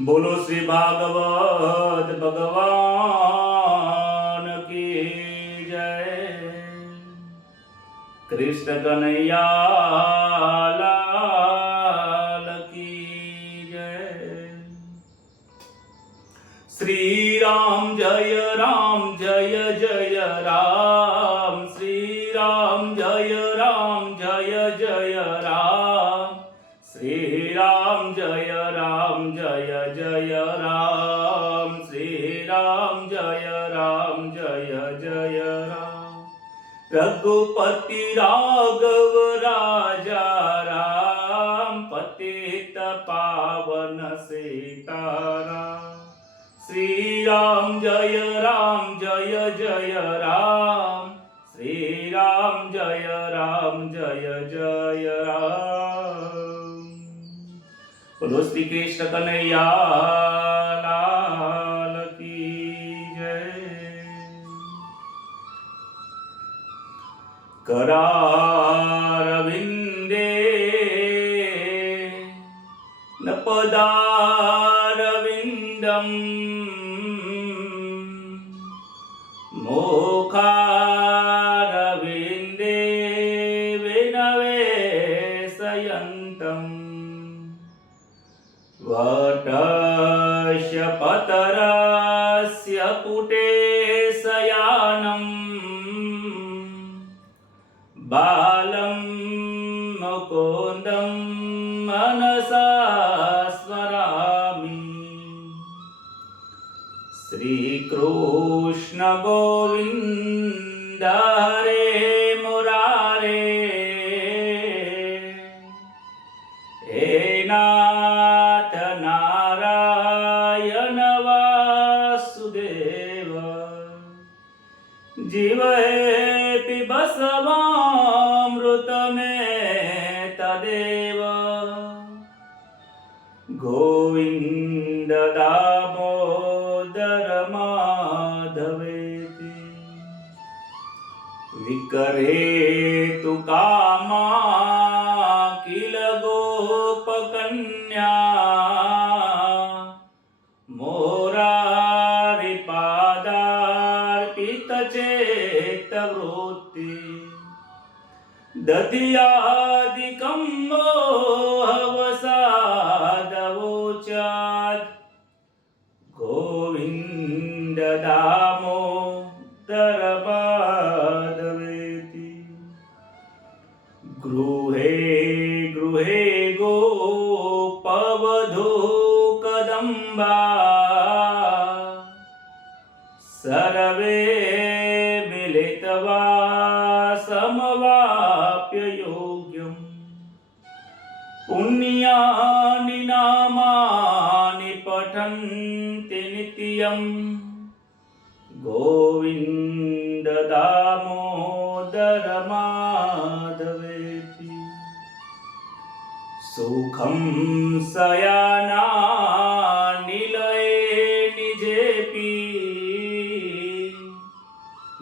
बोलो श्री भागवत भगवान की जय। कृष्ण कन्हैया लाल की जय। श्री राम जय जय राम। श्री राम जय जय राम। श्री राम जय जय राम। श्री राम जय जय राम। रघुपति राघव राजा राम। पतित पावन सीताराम। श्री राम जय जय राम। श्री राम जय जय राम। बोलो श्री कृष्ण कन्हैया लाल की जय। करारविंदे न पदारविंदम। मोखारविंदे विनवेशयन्तम्। वटस्य पतरस्य पुटे शयानम्। बालं मुकुन्दं मनसा स्मरामि। श्रीकृष्ण गोविन्द हरे मुरारे। हे नाथ नारायण वासुदेव। जीवहेऽपि बसवामृतमेव तदेव। गोविन्द दामोदर माधवेति। विकरेतु कामा किल गोपकन्या। मोरारिपादार्पितचेतवृत्ति। दधियादिकं मोहवसादवोचात्। गोविन्द दामोदर माधवेति। गृहे गृहे गोपवधू कदम्बा। सर्वे मिलित्वा समवाप्य योग्यम्। पुण्यानि नामानि पठन्ति नित्यम्। गोविन्द दामोदर माधवेति। सुखं शयनानिलये निजेऽपि।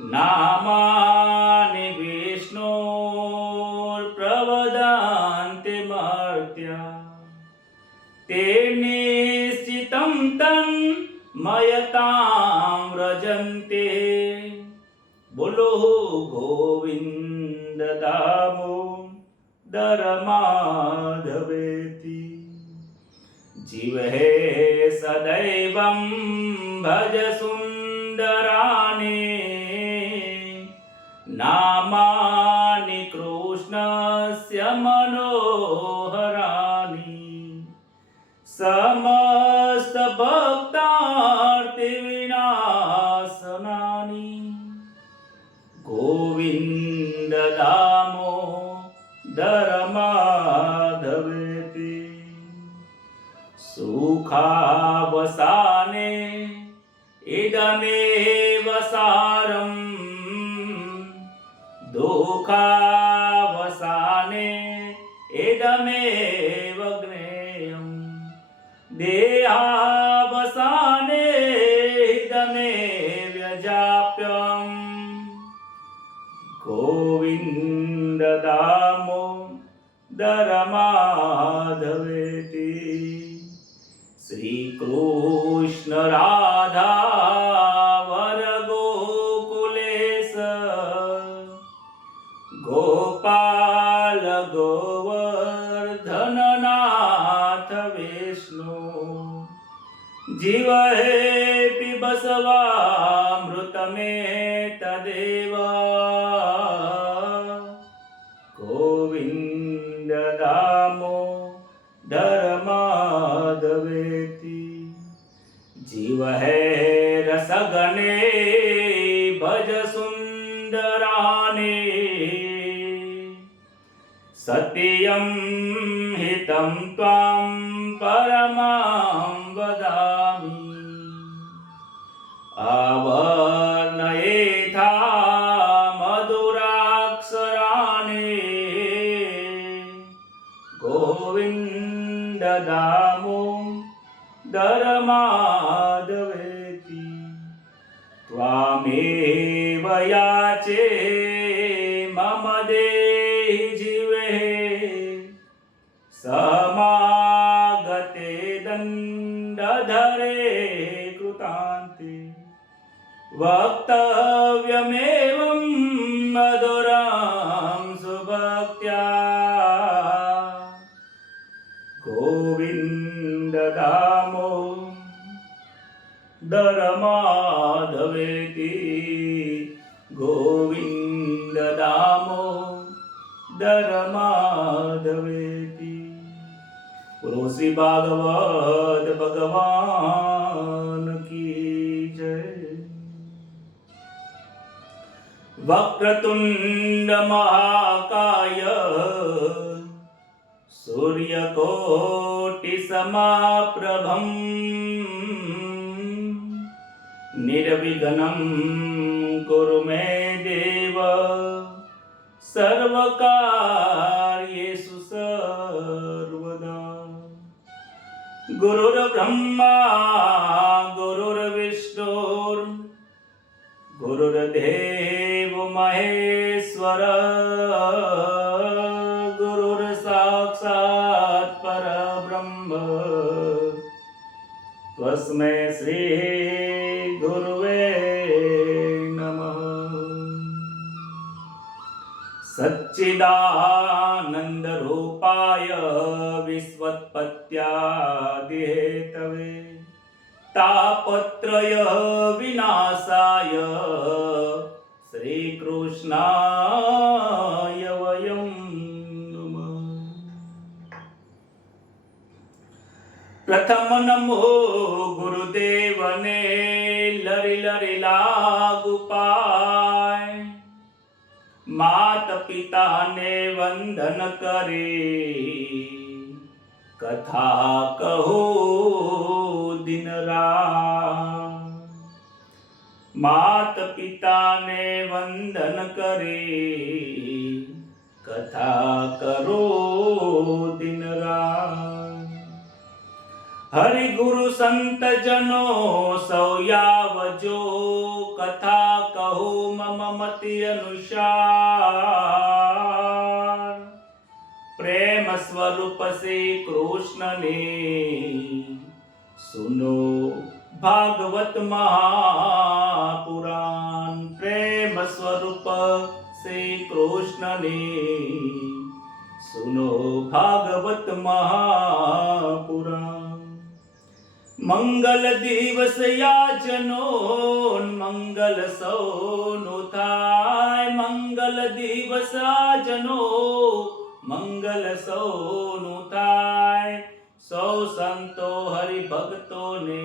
नामानि विष्णोर्प्रवदन्ति मर्त्या। ते निश्चितं तन्मयतां व्रजन्ते। बोलो गोविन्द दामोदर माधवेति। जीवहे सदैवं भज सुन्दराणि। नामानि कृष्णस्य मनोहराणि। समस्त भक्तार्तिविनाशनानि। गोविन्द दामोदर माधवेति। सुखावसाने इदमेव सारम्। दुःखावसाने इदमेव ज्ञेयम्। देहावसाने इदमेव जाप्यम्। गोविन्द दामोदर माधवेति। श्री कृष्ण ગોપાલ ગોવર્ધનનાથ વિષ્ણુ જીવ હે પિબસવામૃતમે તદેવા ગોવિંદ દામોદર માધવેતિ જીવ હે રસગણે ભજ સુંદરાને સત્યમ હિતમ ત્વામ પરમાં વદામિ આવર્ણયેથા મધુરાક્ષરાને ગોવિંદ દામોદર માધવેતિ ત્વામેવ યાચે મમ દેહી જીવે સમાગતે દંડધરે કૃતાંતે વક્તવ્યમેવં મધુરાં સુભક્ત્યા ગોવિંદ દામોદર માધવેતિ ગોવિંદ દામોદર માધવેતિ બોલો શ્રી ભાગવત ભગવાન કી જય. વક્રતુંડ મહાકાય સૂર્યકોટિ સમાપ્રભમ નિર્વિઘ્નં કુરુ મે દેવ સર્વકાર્યેષુ સર્વદા. ગુરુર્બ્રહ્મા ગુરુર્વિષ્ણુર્ ગુરુર્દેવ મહેશ્વર ગુરુર સાક્ષાત પરબ્રહ્મ તસ્મૈ શ્રી ગુરુવે નમઃ. સચ્ચિદાનંદ રૂપાય વિશ્વોત્પત્યાદિહેતવે તાપત્રય વિનાશાય શ્રી કૃષ્ણાય વયં નમઃ. પ્રથમ નમો ગુરુદેવને લરી લરી લાગુ પાય માત પિતાને વંદન કરે કથા કહો દિન રાત. માત પિતાને વંદન કરે કથા કરો દિન રાત. હરિ ગુરુ સંત જનો સૌ આવજો કથા કહો મમ મતિ અનુસાર. પ્રેમ સ્વરૂપ શ્રી કૃષ્ણને સુનો ભાગવત મહાપુરાણ. પ્રેમ સ્વરૂપ શ્રી કૃષ્ણને સુનો ભાગવત મહાપુરાણ. મંગલ દિવસ યાચનો મંગલ સૌનું થાય. મંગલ દિવસ આજનો મંગલ સૌનું થાય. સૌ સંતો હરિભક્તોને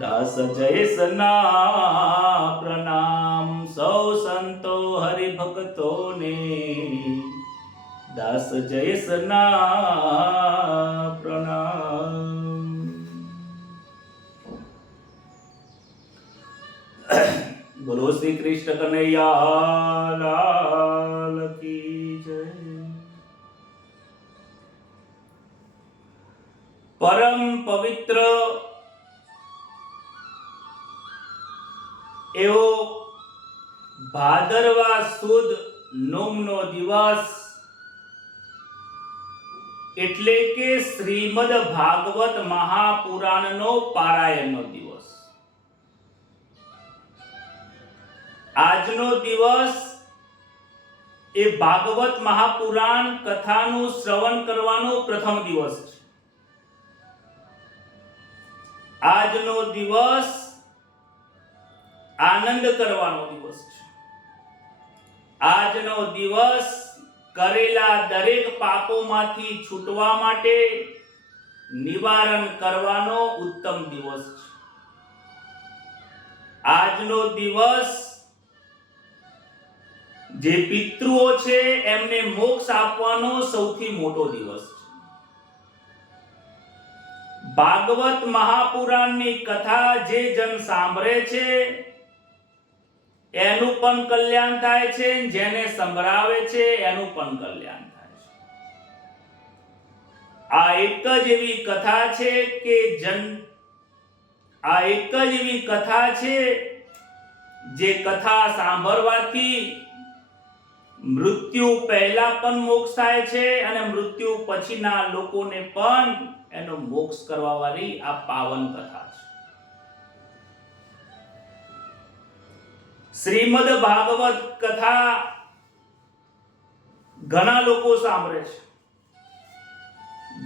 દાસ જયસના પ્રણામ. સૌ સંતો હરિભક્તોને દાસ જયસના પ્રણામ. બોલો શ્રી કૃષ્ણ કનૈયા લાલ કી જય. પરમ પવિત્ર એવો ભાદરવા સુદ નોમનો દિવસ એટલે કે શ્રીમદ ભાગવત મહાપુરાણનો પારાયણનો દિવસ. આજનો દિવસ એ ભાગવત મહાપુરાણ કથાનું શ્રવણ કરવાનો પ્રથમ દિવસ છે. આજનો દિવસ આનંદ કરવાનો દિવસ છે. આજનો દિવસ કરેલા દરેક પાપોમાંથી છૂટવા માટે નિવારણ કરવાનો ઉત્તમ દિવસ છે. આજનો દિવસ જે પિતૃઓ છે એમને મોક્ષ આપવાનો સૌથી મોટો દિવસ છે. ભાગવત મહાપુરાણની કથા જે જન સાંભળે છે એનું પણ કલ્યાણ થાય છે, જેને સંભળાવે છે એનું પણ કલ્યાણ થાય છે. આ એક જ એવી કથા છે કે જે કથા સાંભળવાથી મૃત્યુ પહેલા પણ મોક્ષ થાય છે અને મૃત્યુ પછીના લોકોને પણ એનો મોક્ષ કરવા વાળી આ પાવન કથા છે. શ્રીમદ ભાગવત કથા ઘણા લોકો સાંભળે છે.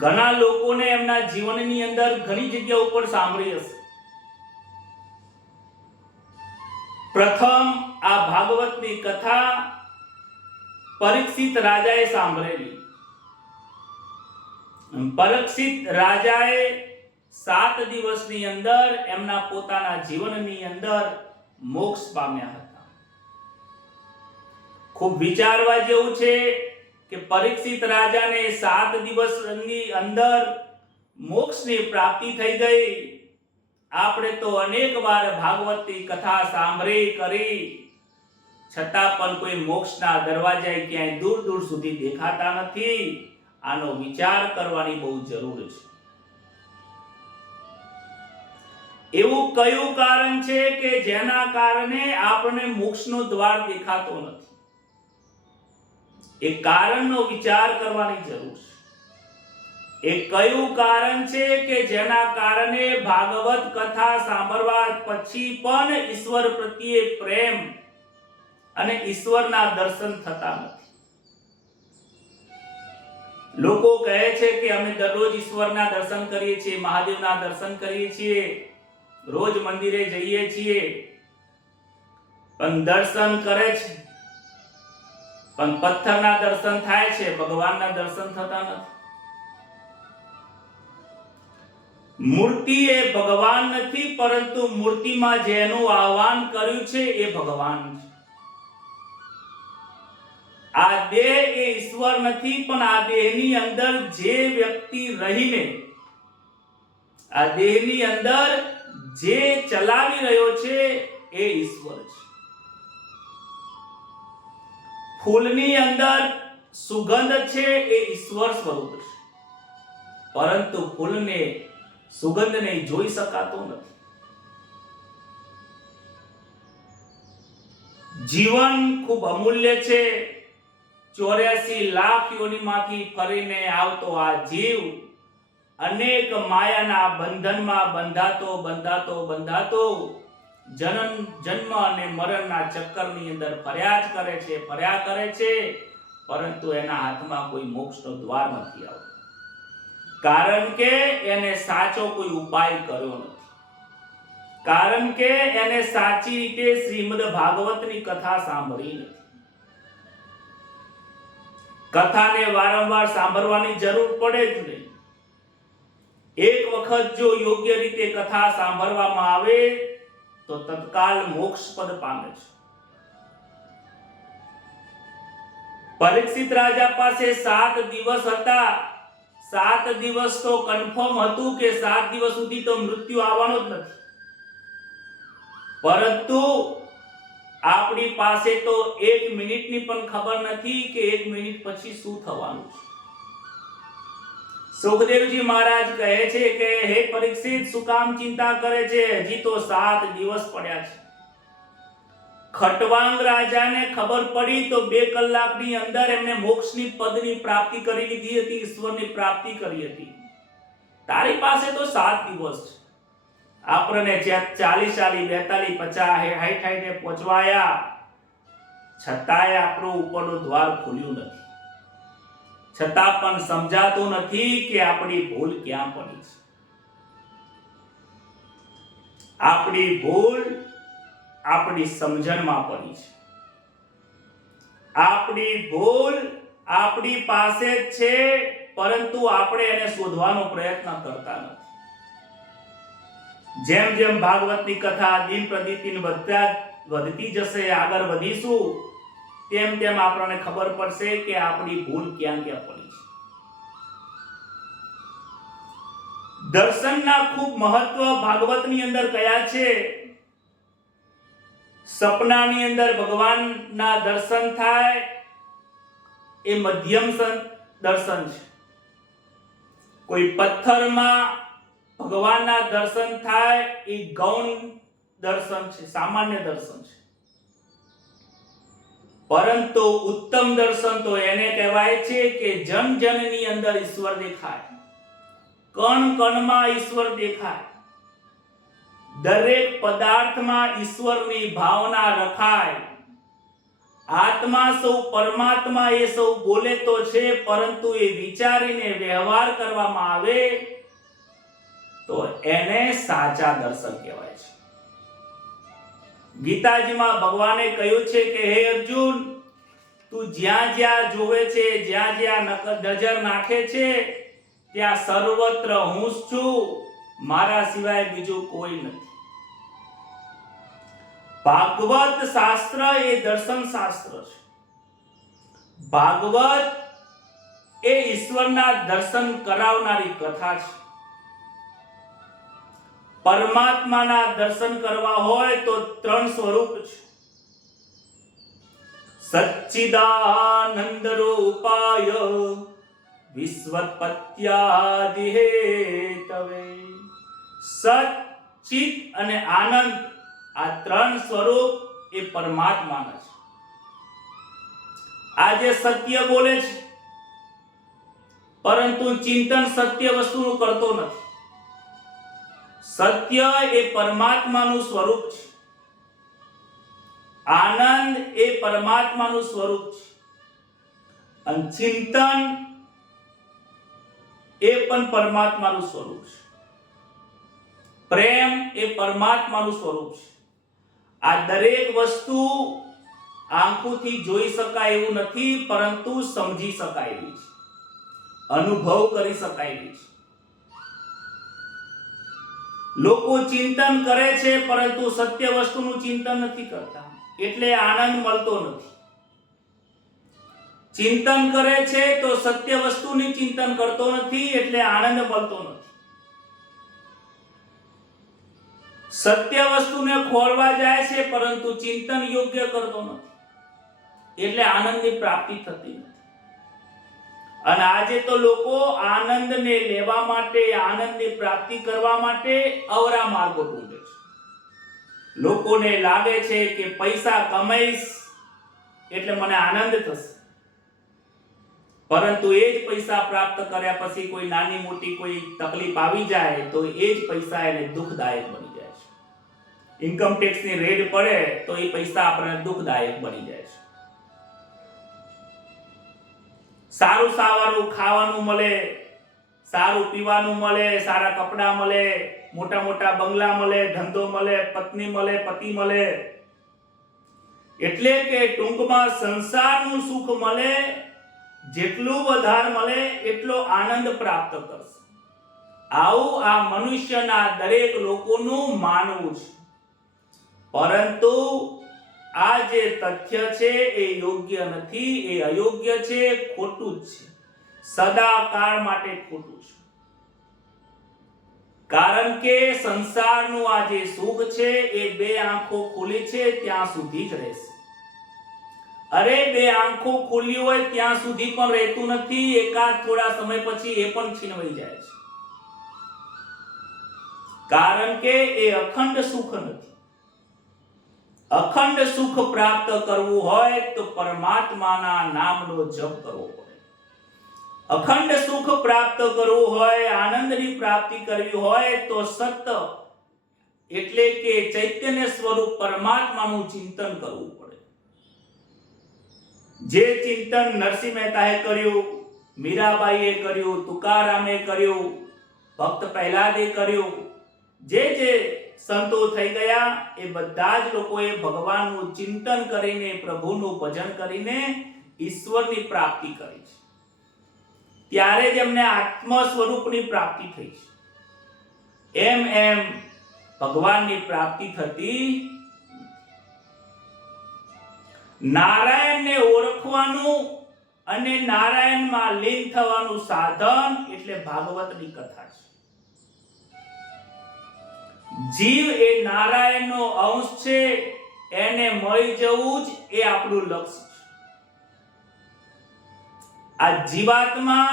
ઘણા લોકોને એમના જીવનની અંદર ઘણી જગ્યા ઉપર સાંભળી હશે. પ્રથમ આ ભાગવતની કથા પરીક્ષિત રાજાએ સાંભળેલી. પરીક્ષિત રાજાએ 7 દિવસની અંદર એમના પોતાના જીવનની અંદર મોક્ષ પામ્યા હતા. ખૂબ વિચારવા જેવું છે કે પરીક્ષિત રાજાને 7 દિવસની અંદર મોક્ષની પ્રાપ્તિ થઈ ગઈ. આપણે તો અનેક વાર ભાગવતની કથા સાંભળી કરી છતાં પણ કોઈ મોક્ષના દરવાજા ક્યાંય દૂર દૂર સુધી દેખાતા નથી. આનો વિચાર કરવાની બહુ જરૂર છે. એવું કયું કારણ છે કે જેના કારણે આપણને મોક્ષનો દ્વાર દેખાતો નથી? એ કારણનો વિચાર કરવાની જરૂર છે. એ કયું કારણ છે કે જેના કારણે ભાગવત કથા સાંભળવા પછી પણ ઈશ્વર પ્રત્યે પ્રેમ અને ઈશ્વરના દર્શન થતા નથી? લોકો કહે છે કે અમે દરરોજ ઈશ્વરના દર્શન કરીએ છીએ, મહાદેવના દર્શન કરીએ છીએ, રોજ મંદિરે જઈએ છીએ, પણ દર્શન કરે છે પણ પથ્થરના દર્શન થાય છે, ભગવાનના દર્શન થતા નથી. મૂર્તિ એ ભગવાન નથી, પરંતુ મૂર્તિમાં જેનું આહવાન કર્યું છે એ ભગવાન છે. આ દેહ એ ઈશ્વર નથી, પણ આ દેહની અંદર જે વ્યક્તિ રહીને આ દેહની અંદર જે ચલાવી રહ્યો છે એ ઈશ્વર છે. ફૂલની અંદર સુગંધ છે એ ઈશ્વર સ્વરૂપ છે, પરંતુ ફૂલને સુગંધને જોઈ શકાતો નથી. જીવન ખૂબ અમૂલ્ય છે. 84 લાખ યોનિમાંથી ફરીને આવતો આ જીવ અનેક માયાના બંધનમાં બંધાતો જન્મ અને મરણના ચક્કરની અંદર ફર્યા કરે છે, પરંતુ એના હાથમાં કોઈ મોક્ષનો દ્વાર નથી આવતો. કારણ કે એને સાચો કોઈ ઉપાય કર્યો નથી. કારણ કે એને સાચી રીતે શ્રીમદ ભાગવતની કથા સાંભળી નથી. કથાને વારંવાર સાંભળવાની જરૂર પડે જ નહીં. એક વખત જો યોગ્ય રીતે કથા સાંભળવામાં આવે તો તત્કાલ મોક્ષ પદ પામે છે. પરીક્ષિત રાજા પાસે 7 દિવસ હતા. 7 દિવસ તો કન્ફર્મ હતું કે 7 દિવસ સુધી તો મૃત્યુ આવવાનો જ નથી. પરંતુ આપણી પાસે તો 1 મિનિટની પણ ખબર નથી કે 1 મિનિટ પછી શું થવાનું છે. સુખદેવજી મહારાજ કહે છે કે હે પરીક્ષિત, શું કામ ચિંતા કરે છે? હજી તો 7 દિવસ પડ્યા છે. ખટવાંગ રાજાને ખબર પડી તો 2 કલાકની અંદર એમને મોક્ષની પદની પ્રાપ્તિ કરી લીધી હતી, ઈશ્વરની પ્રાપ્તિ કરી હતી. તારી પાસે તો 7 દિવસ છે. આપણને 40 42 50 60 પહોંચવાયા છતાંય આપણું ઉપરનું દ્વાર ખુલ્યું નથી, છતાં પણ સમજાતું નથી કે આપણી ભૂલ ક્યાં પડી છે. આપણી ભૂલ આપણી સમજણમાં પડી છે. આપણી ભૂલ આપણી પાસે જ છે, પરંતુ આપણે એને શોધવાનો પ્રયત્ન કરતા નથી. જેમ જેમ ભાગવતની કથા દિન પ્રતિદિન વધતી જશે, આગળ વધીશું, તેમ તેમ આપણને ખબર પડશે કે આપણી ભૂલ ક્યાં ક્યાં પડી છે. દર્શનના ખૂબ મહત્વ ભાગવતની અંદર કયા છે? સપનાની અંદર ભગવાનના દર્શન થાય એ મધ્યમ દર્શન છે. કોઈ પથ્થરમાં ભગવાનના દર્શન થાય એ ગૌણ દર્શન છે, સામાન્ય દર્શન છે. પરંતુ ઉત્તમ દર્શન તો એને કહેવાય છે કે જન જનની અંદર ઈશ્વર દેખાય, કણ કણમાં ઈશ્વર દેખાય, દરેક પદાર્થમાં ઈશ્વરની ભાવના રખાય. આત્મા સૌ પરમાત્મા એ સૌ બોલે તો છે, પરંતુ એ વિચારીને વ્યવહાર કરવામાં આવે તો એને સાચા દર્શન કહેવાય છે. ગીતાજીમાં ભગવાને કહ્યું છે કે હે અર્જુન, તું જ્યાં જ્યાં જોવે છે, જ્યાં જ્યાં નજર નાખે છે, ત્યાં સર્વત્ર હું જ છું, મારા સિવાય બીજું કોઈ નથી. ભાગવત શાસ્ત્ર એ દર્શન શાસ્ત્ર છે. ભાગવત એ ઈશ્વરના દર્શન કરાવનારી કથા છે. પરમાત્માના દર્શન કરવા હોય તો ત્રણ સ્વરૂપ છે: સચ્ચિદાનંદ રૂપાય વિશ્વોત્પત્યાદિ હેતવે. સત, ચિત અને આનંદ, આ ત્રણ સ્વરૂપ એ પરમાત્માના છે. આજે સત્ય બોલે છે, પરંતુ ચિંતન સત્ય વસ્તુનું કરતો નથી. સત્ય એ પરમાત્માનું સ્વરૂપ છે, આનંદ એ પરમાત્માનું સ્વરૂપ છે, અને ચિંતન એ પણ પરમાત્માનું સ્વરૂપ છે. પ્રેમ એ પરમાત્માનું સ્વરૂપ છે. આ દરેક વસ્તુ આંખોથી જોઈ શકાય એવું નથી, પરંતુ સમજી શકાય એવી છે, અનુભવ કરી શકાય એવી છે. લોકો ચિંતન કરે છે, પરંતુ સત્ય વસ્તુનું ચિંતન નથી કરતા, એટલે આનંદ મળતો નથી. ચિંતન કરે છે તો સત્ય વસ્તુની ચિંતન કરતો નથી, એટલે આનંદ મળતો નથી. સત્ય વસ્તુને ખોરવા જાય છે, પરંતુ ચિંતન યોગ્ય કરતો નથી, એટલે આનંદની પ્રાપ્તિ થતી નથી. અને આજે તો લોકો આનંદને લેવા માટે, આનંદની પ્રાપ્તિ કરવા માટે અવરા માર્ગો ઢૂંઢે છે. લોકોને લાગે છે કે પૈસા કમાઈશ એટલે મને આનંદ થશે, પરંતુ એ જ પૈસા પ્રાપ્ત કર્યા પછી કોઈ નાની મોટી કોઈ તકલીફ આવી જાય તો એ જ પૈસા એને દુઃખદાયક બની જાય છે. ઇન્કમ ટેક્સની રેડ પડે તો એ પૈસા આપણને દુઃખદાયક બની જાય છે. સારું સારું ખાવાનું મળે, સારું પીવાનું મળે, સારા કપડાં મળે, મોટા મોટા બંગલા મળે, ધંધો મળે, પત્ની મળે, પતિ મળે, એટલે કે ટૂંકમાં સંસારનું સુખ મળે. જેટલું વધારે મળે એટલો આનંદ પ્રાપ્ત કરશે, આવું આ મનુષ્યના દરેક લોકોનું માનવું છે. પરંતુ આ જે તથ્ય છે એ યોગ્ય નથી, એ અયોગ્ય છે, ખોટું જ છે, સદાકાળ માટે ખોટું છે. કારણ કે સંસારનું આ જે સુખ છે એ બે આંખો ખુલી છે ત્યાં સુધી જ રહેશે. અરે બે આંખો ખુલી હોય ત્યાં સુધી પણ રહેતું નથી, એકાદ થોડા સમય પછી એ પણ છીનવાઈ જાય છે. કારણ કે એ અખંડ સુખ નથી. અખંડ સુખ પ્રાપ્ત કરવું હોય તો પરમાત્માના નામનો જપ કરવો પડે. અખંડ સુખ પ્રાપ્ત કરવું હોય, આનંદની પ્રાપ્તિ કરવી હોય તો સત એટલે કે ચૈતન્ય સ્વરૂપ પરમાત્માનું ચિંતન કરવું પડે. જે ચિંતન નરસિંહ મહેતાએ કર્યું, મીરાબાઈએ કર્યું, તુકારામે કર્યું, ભક્ત પ્રહલાદે કર્યું, જે સંતો થઈ ગયા એ બધા જ લોકોએ ભગવાનનું ચિંતન કરીને, પ્રભુનું ભજન કરીને ઈશ્વરની પ્રાપ્તિ કરી છે. ત્યારે જ એમને આત્મ સ્વરૂપની પ્રાપ્તિ થઈ છે. એમ ભગવાનની પ્રાપ્તિ થતી. નારાયણને ઓળખવાનું અને નારાયણમાં લીન થવાનું સાધન એટલે ભાગવતની કથા છે. જીવ એ નારાયણનો અંશ છે, એને મળી જવું જ એ આપણું લક્ષ્ય છે. આ જીવાત્મા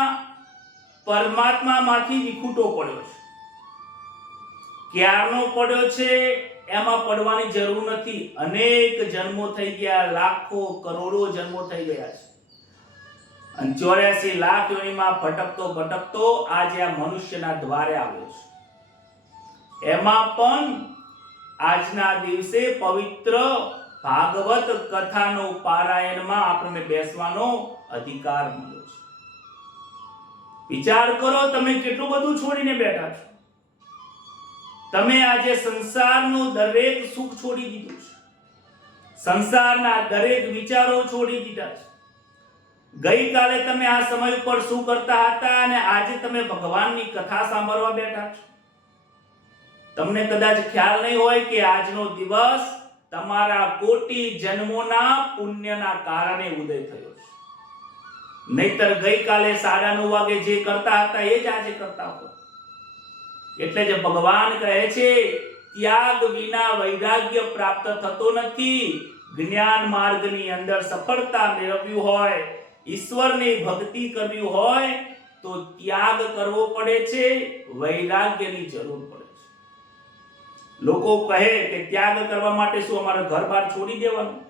પરમાત્મામાંથી વિખૂટો પડ્યો છે. ક્યારનો પડ્યો છે એમાં પડવાની જરૂર નથી. અનેક જન્મો થઈ ગયા, લાખો કરોડો જન્મો થઈ ગયા છે. અને 84 લાખ યોનિમાં ભટકતો આજે આ મનુષ્યના દ્વારે આવ્યો છે. એમાં પણ આજના દિવસે પવિત્ર ભાગવત કથાનો પારાયણમાં આપણને બેસવાનો અધિકાર મળ્યો છે. વિચાર કરો, તમે કેટલું બધું છોડીને બેઠા છો. તમે આજે સંસારનું દરેક સુખ છોડી દીધું છે. સંસારના દરેક વિચારો છોડી દીધા છે. ગઈકાલે તમે આ સમય ઉપર શું કરતા હતા અને આજે તમે ભગવાનની કથા સાંભળવા બેઠા છો. તમને કદાચ ખ્યાલ નહીં હોય કે આજનો દિવસ તમારા કોટી જન્મોના પુણ્યના કારણે ઉદય થયો છે. નહીતર ગઈકાલે 9:30 વાગે જે કરતા હતા એ જ આજે કરતા હો. એટલે જ ભગવાન કહે છે, ત્યાગ વિના વૈરાગ્ય પ્રાપ્ત થતો નથી. જ્ઞાન માર્ગની અંદર સફળતા મેળવવી હોય, ઈશ્વરની ભક્તિ કરવી હોય તો ત્યાગ કરવો પડે છે, વૈરાગ્યની જરૂર પડે છે. લોકો કહે કે ત્યાગ કરવા માટે શું અમારે ઘર બાર છોડી દેવાનું?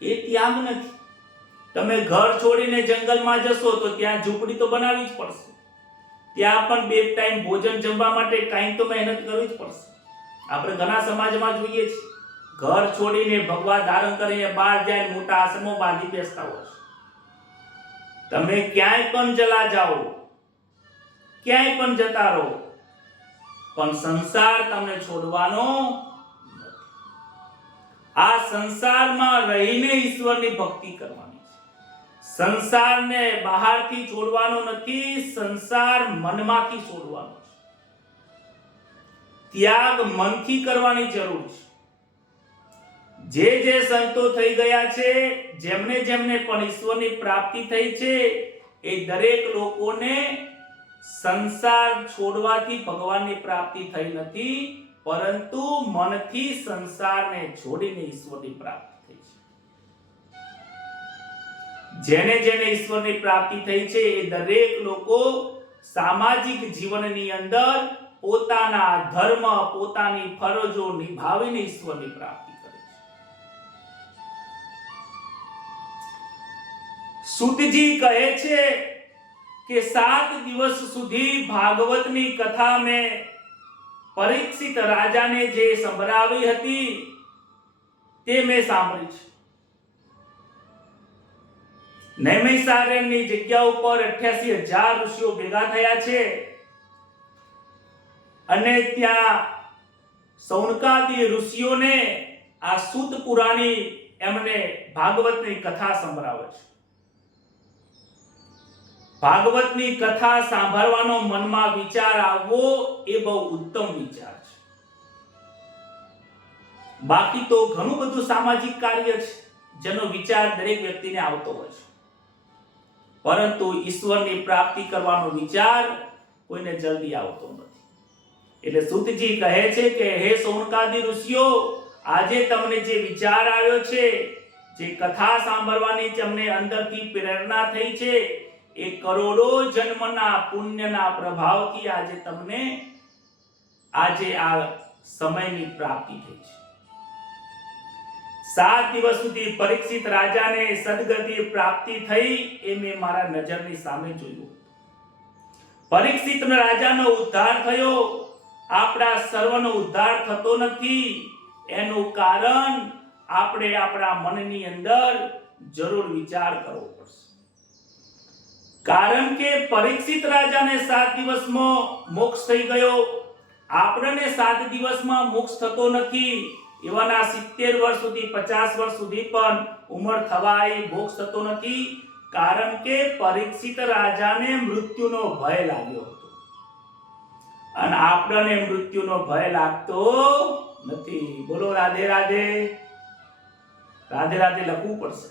એ ત્યાગ નથી. તમે ઘર છોડીને જંગલમાં જશો તો ત્યાં ઝૂંપડી તો બનાવવી જ પડશે. ત્યાં પણ 2 ટાઈમ ભોજન જમવા માટે કાંઈ તો મહેનત કરવી જ પડશે. આપણે ઘણા સમાજમાં જોઈએ છીએ, ઘર છોડીને ભગવા ધારણ કરીને બહાર જાય, મોટા આશ્રમો બાંધી બેસતા હોય છે. તમે ક્યાંય પણ ચલા જાઓ, ક્યાંય પણ જતા રહો, પણ સંસાર તમને છોડવાનો નથી. આ સંસારમાં રહીને ઈશ્વરની ભક્તિ કરવાની છે. સંસારને બહારથી છોડવાનો નથી, સંસાર મનમાંથી છોડવાનો છે. ત્યાગ મનથી કરવાની જરૂર છે. જે સંતો થઈ ગયા છે, જેમને પણ ઈશ્વરની પ્રાપ્તિ થઈ છે, એ દરેક લોકોને સંસાર છોડવાથી ભગવાનની પ્રાપ્તિ થઈ નથી, પરંતુ મનથી સંસારને છોડીને ઈશ્વરની પ્રાપ્તિ થઈ છે. જેને ઈશ્વરની પ્રાપ્તિ થઈ છે એ દરેક લોકો સામાજિક જીવનની અંદર પોતાના ધર્મ, પોતાની ફરજો નિભાવીને ઈશ્વરની પ્રાપ્તિ કરે છે. સુતજી કહે છે કે 7 દિવસ સુધી ભાગવતની કથા મેં પરીક્ષિત રાજાને જે સંભળાવી હતી તે મેં સાંભળી છે. નૈમિષારણ્યની જગ્યા ઉપર 88,000 ઋષિઓ ભેગા થયા છે અને ત્યાં સૌનકાદી ઋષિઓને આ સૂત પુરાણી એમને ભાગવતની કથા સંભળાવે છે. ભાગવતની કથા સાંભળવાનો મનમાં વિચાર આવવો એ બહુ ઉત્તમ વિચાર છે. બાકી તો ઘણું બધું સામાજિક કાર્ય છે જેનો વિચાર દરેક વ્યક્તિને આવતો હોય છે, પરંતુ ઈશ્વરની પ્રાપ્તિ કરવાનો વિચાર કોઈને જલ્દી આવતો નથી. એટલે સૂતજી કહે છે કે હે સૌનકાદી ઋષિઓ, આજે તમને જે વિચાર આવ્યો છે, જે કથા સાંભળવાની તમને અંદરથી પ્રેરણા થઈ છે, એ કરોડો જન્મના પુણ્યના પ્રભાવથી આજે તમને આજે આ સમયની પ્રાપ્તિ થઈ છે. 7 દિવસ સુધી પરીક્ષિત રાજાને સદગતિ પ્રાપ્તિ થઈ એ મેં મારા નજરની સામે જોયું. પરીક્ષિત રાજાનો ઉદ્ધાર થયો. આપણા સર્વનો ઉદ્ધાર થતો નથી. એનું કારણ આપણે આપણા મનની અંદર જરૂર વિચાર કરવો પડશે. કારણ કે પરીક્ષિત રાજાને 7 દિવસમાં મોક્ષ થઈ ગયો, આપણને 7 દિવસમાં મોક્ષ થતો નથી. એવાના 70 વર્ષ સુધી 50 વર્ષ સુધી પણ ઉંમર થવાય મોક્ષ થતો નથી. કારણ કે પરીક્ષિત રાજાને મૃત્યુનો ભય લાગ્યો હતો અને આપણને મૃત્યુનો ભય લાગતો નથી. બોલો રાધે રાધે. રાધે રાધે લખવું પડશે.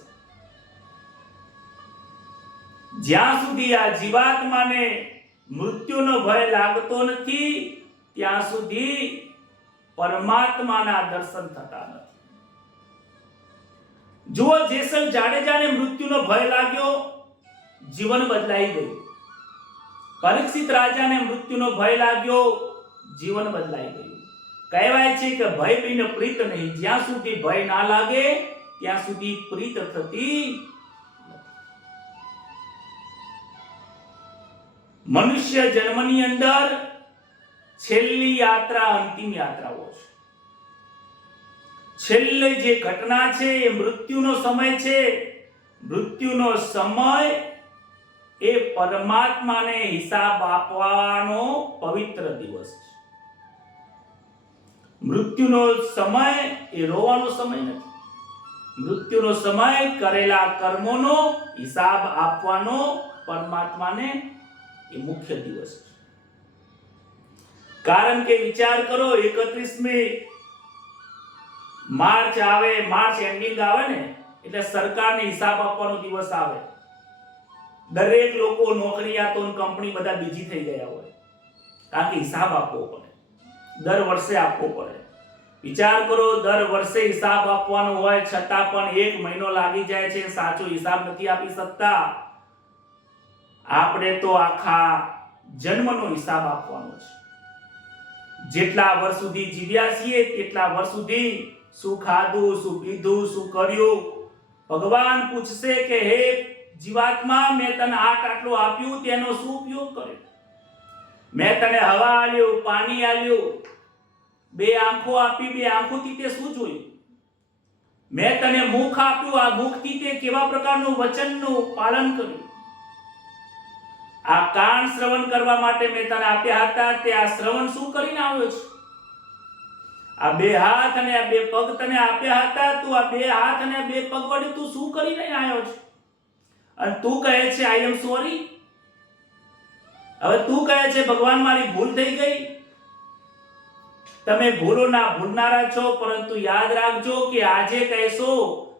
જ્યાં સુધી આ જીવાત્માને મૃત્યુનો ભય લાગતો નથી ત્યાં સુધી પરમાત્માના દર્શન થતા નથી. જુઓ, જેસલ જાડેજાને મૃત્યુનો ભય લાગ્યો, જીવન બદલાઈ ગયું. પરીક્ષિત રાજાને મૃત્યુનો ભય લાગ્યો, જીવન બદલાઈ ગયું. કહેવાય છે કે ભય બિન પ્રીત નહીં. જ્યાં સુધી ભય ના લાગે ત્યાં સુધી પ્રીત થતી. મનુષ્ય જન્મની અંદર છેલ્લી યાત્રા અંતિમ યાત્રાઓ છે. છેલ્લી જે ઘટના છે એ મૃત્યુનો સમય છે. મૃત્યુનો સમય એ પરમાત્માને હિસાબ આપવાનો પવિત્ર દિવસ છે. મૃત્યુનો સમય એ રોવાનો સમય નથી. મૃત્યુનો સમય કરેલા કર્મોનો હિસાબ આપવાનો પરમાત્માને એ મુખ્ય દિવસ છે. કારણ કે વિચાર કરો, 31મી માર્ચ આવે, માર્ચ એન્ડિંગ આવે ને એટલે સરકારને હિસાબ આપવાનો દિવસ આવે. દરેક લોકો નોકરિયાતો કંપની બધા બીજી થઈ ગયા હોય, કારણ કે હિસાબ આપવો પડે, દર વર્ષે આપવો પડે. વિચાર કરો, દર વર્ષે હિસાબ આપવાનો હોય છતાં પણ 1 મહિનો લાગી જાય છે, સાચો હિસાબ નથી આપી શકતા. આપણે તો આખા જન્મનો હિસાબ આપવાનો છે. જેટલા વર્ષ સુધી જીવ્યા છીએ તેટલા વર્ષ સુધી શું ખાધું, શું પીધું, શું કર્યું. ભગવાન પૂછશે કે હે જીવાત્મા, મેં તને આટલું આપ્યું, તેનો શું ઉપયોગ કર્યો? મેં તને હવા આલ્યું, પાણી આલ્યું, 2 આંખો આપી, 2 આંખોથી તે શું જોયું? મેં તને મુખ આપ્યું, આ મુખથી તે કેવા પ્રકારનું વચનનું પાલન કર્યું? આ કાન શ્રવણ કરવા માટે મેં તને આપ્યા હતા, તે આ શ્રવણ શું કરીને આવ્યો છે? આ 2 હાથ અને આ 2 પગ તને આપ્યા હતા, તું આ 2 હાથ અને આ 2 પગ વડે તું શું કરીને આવ્યો છે? અને તું કહે છે આઈ એમ સોરી. હવે તું કહે છે ભગવાન મારી ભૂલ થઈ ગઈ. તમે ભૂલો ના ભૂલનારા છો, પરંતુ યાદ રાખજો કે આજે કહેશો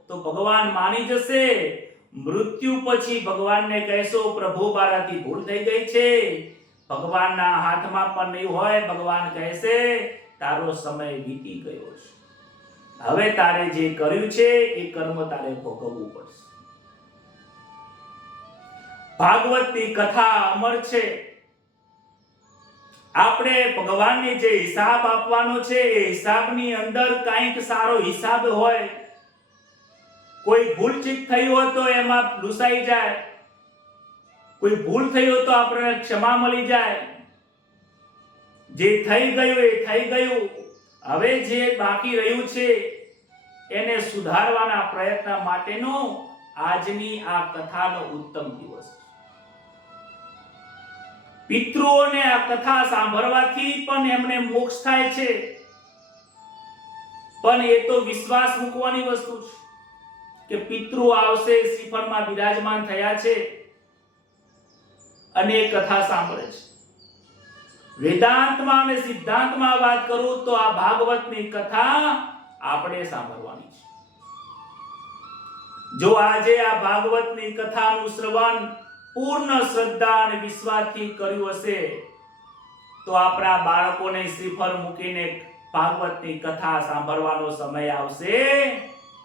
તો ભગવાન માની જશે. મૃત્યુ પછી ભગવાનને કહેશો પ્રભુ મારાથી ભૂલ થઈ ગઈ છે, ભગવાનના હાથમાં પણ નહીં હોય. ભગવાન કહેશે તારો સમય વીતી ગયો છે, હવે તારે જે કર્યું છે એ કર્મ તારે ભોગવવું પડશે. ભાગવતની કથા અમર છે. આપણે ભગવાનને જે હિસાબ આપવાનો છે એ હિસાબની અંદર કંઈક સારો હિસાબ હોય. કોઈ ભૂલ ચૂક થઈ હોય તો એમાં લૂસાઈ જાય, કોઈ ભૂલ થઈ હોય તો આપણને ક્ષમા મળી જાય. જે થઈ ગયું એ થઈ ગયું. હવે જે બાકી રહ્યું છે એને સુધારવાના પ્રયત્ન માટેનો આજની આ કથાનો ઉત્તમ દિવસ છે. પિતૃઓને આ કથા સાંભળવાથી પણ એમને મોક્ષ થાય છે, પણ એ તો વિશ્વાસ મૂકવાની વસ્તુ છે કે પિતૃ આવશે, શ્રીફળમાં બિરાજમાન થયા છે અને એ કથા સાંભળે છે. વેદાંતમાં અને સિદ્ધાંતમાં વાત કરું તો આ ભાગવતની કથા આપણે સાંભળવાની છે. જો આજે આ ભાગવતની કથાનું શ્રવણ પૂર્ણ શ્રદ્ધા અને વિશ્વાસથી કર્યું હશે તો આપણા બાળકોને શ્રીફળ મૂકીને ભાગવતની કથા સાંભળવાનો સમય આવશે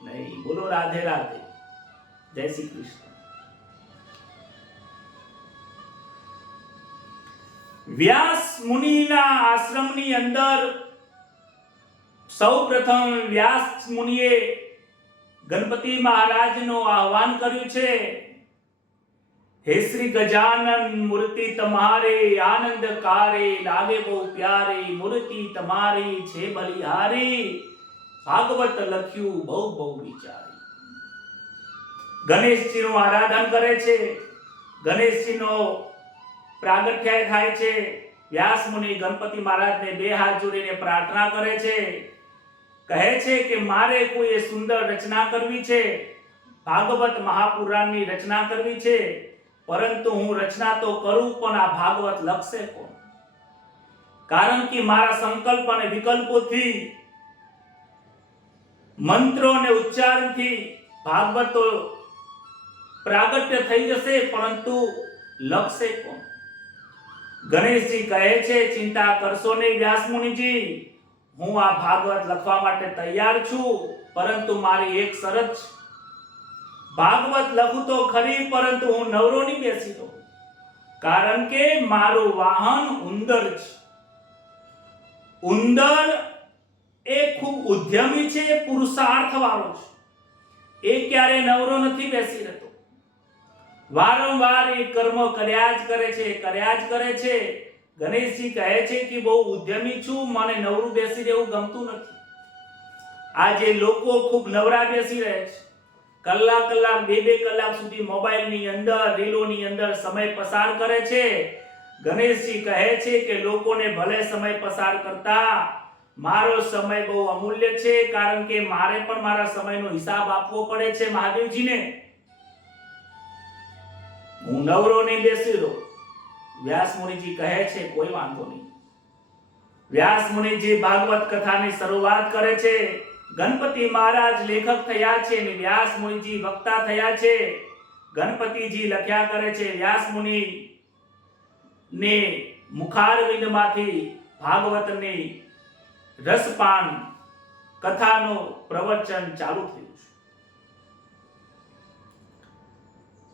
નહીં. બોલો રાધે રાધે. જય શ્રી કૃષ્ણ. વ્યાસ મુનિના આશ્રમની અંદર સૌપ્રથમ વ્યાસ મુનિએ ગણપતિ મહારાજનું આહ્વાન કર્યું છે. હે શ્રી ગજાનન મૂર્તિ તમારે આનંદકારે, લાગે બહુ પ્યારી, મૂર્તિ તમારી છે બલિહારી, ભાગવત લખ્યું બહુ બહુ વિચારી. ગણેશજીનું આરાધન કરે છે, ગણેશજીનો પ્રાગટ્ય થાય છે. વ્યાસ મુનિ ગણપતિ મહારાજને બે હાથ જોડીને પ્રાર્થના કરે છે, કહે છે કે મારે કોઈ સુંદર રચના કરવી છે, ભાગવત મહાપુરાણની રચના કરવી છે, પરંતુ હું રચના તો કરું પણ આ ભાગવત લખશે કોણ? કારણ કે મારા સંકલ્પ અને વિકલ્પોથી, મંત્રો અને ઉચ્ચારણથી ભાગવત તો પ્રાગટ્ય થઈ જશે, પરંતુ લખશે કોણ? ગણેશજી કહે છે ચિંતા કરશો નહીં વ્યાસ મુનિજી, હું આ ભાગવત લખવા માટે તૈયાર છું, પરંતુ મારી એક શરત છે. ભાગવત લખું તો ખરી, પરંતુ હું નવરો નહીં બેસી રહું, કારણ કે મારું વાહન ઉંદર છે. ઉંદર એ ખૂબ ઉદ્યમી છે, પુરુષાર્થ વાળો છે. એ ક્યારે નવરો નથી બેસી રહેતો, વારંવાર એ કર્મ કર્યા જ કરે છે. ગણેશજી કહે છે કે બહુ ઉદ્યમી છું, મને નવરું બેસી રહેવું ગમતું નથી. આજે લોકો ખૂબ નવરા બેસી રહે છે, કલાક બે કલાક સુધી મોબાઈલની અંદર, રીલોની અંદર સમય પસાર કરે છે. ગણેશજી કહે છે કે લોકોને ભલે સમય પસાર કરતા, મારો સમય બહુ અમૂલ્ય છે, કારણ કે મારે પણ મારા સમયનો હિસાબ આપવો પડે છે મહાદેવજીને. હું નવરો નહીં બેસી રહું. વ્યાસ મુનિજી કહે છે કોઈ વાંધો નહીં. વ્યાસ મુનિજી ભાગવત કથાની શરૂઆત કરે છે. ગણપતિ મહારાજ લેખક થયા છે અને વ્યાસ મુનિજી વક્તા થયા છે. ગણપતિજી લખ્યા કરે છે, વ્યાસ મુનિ ને મુખારવિંદમાંથી ભાગવતની રસપાન કથાનું પ્રવચન ચાલુ થયું છે.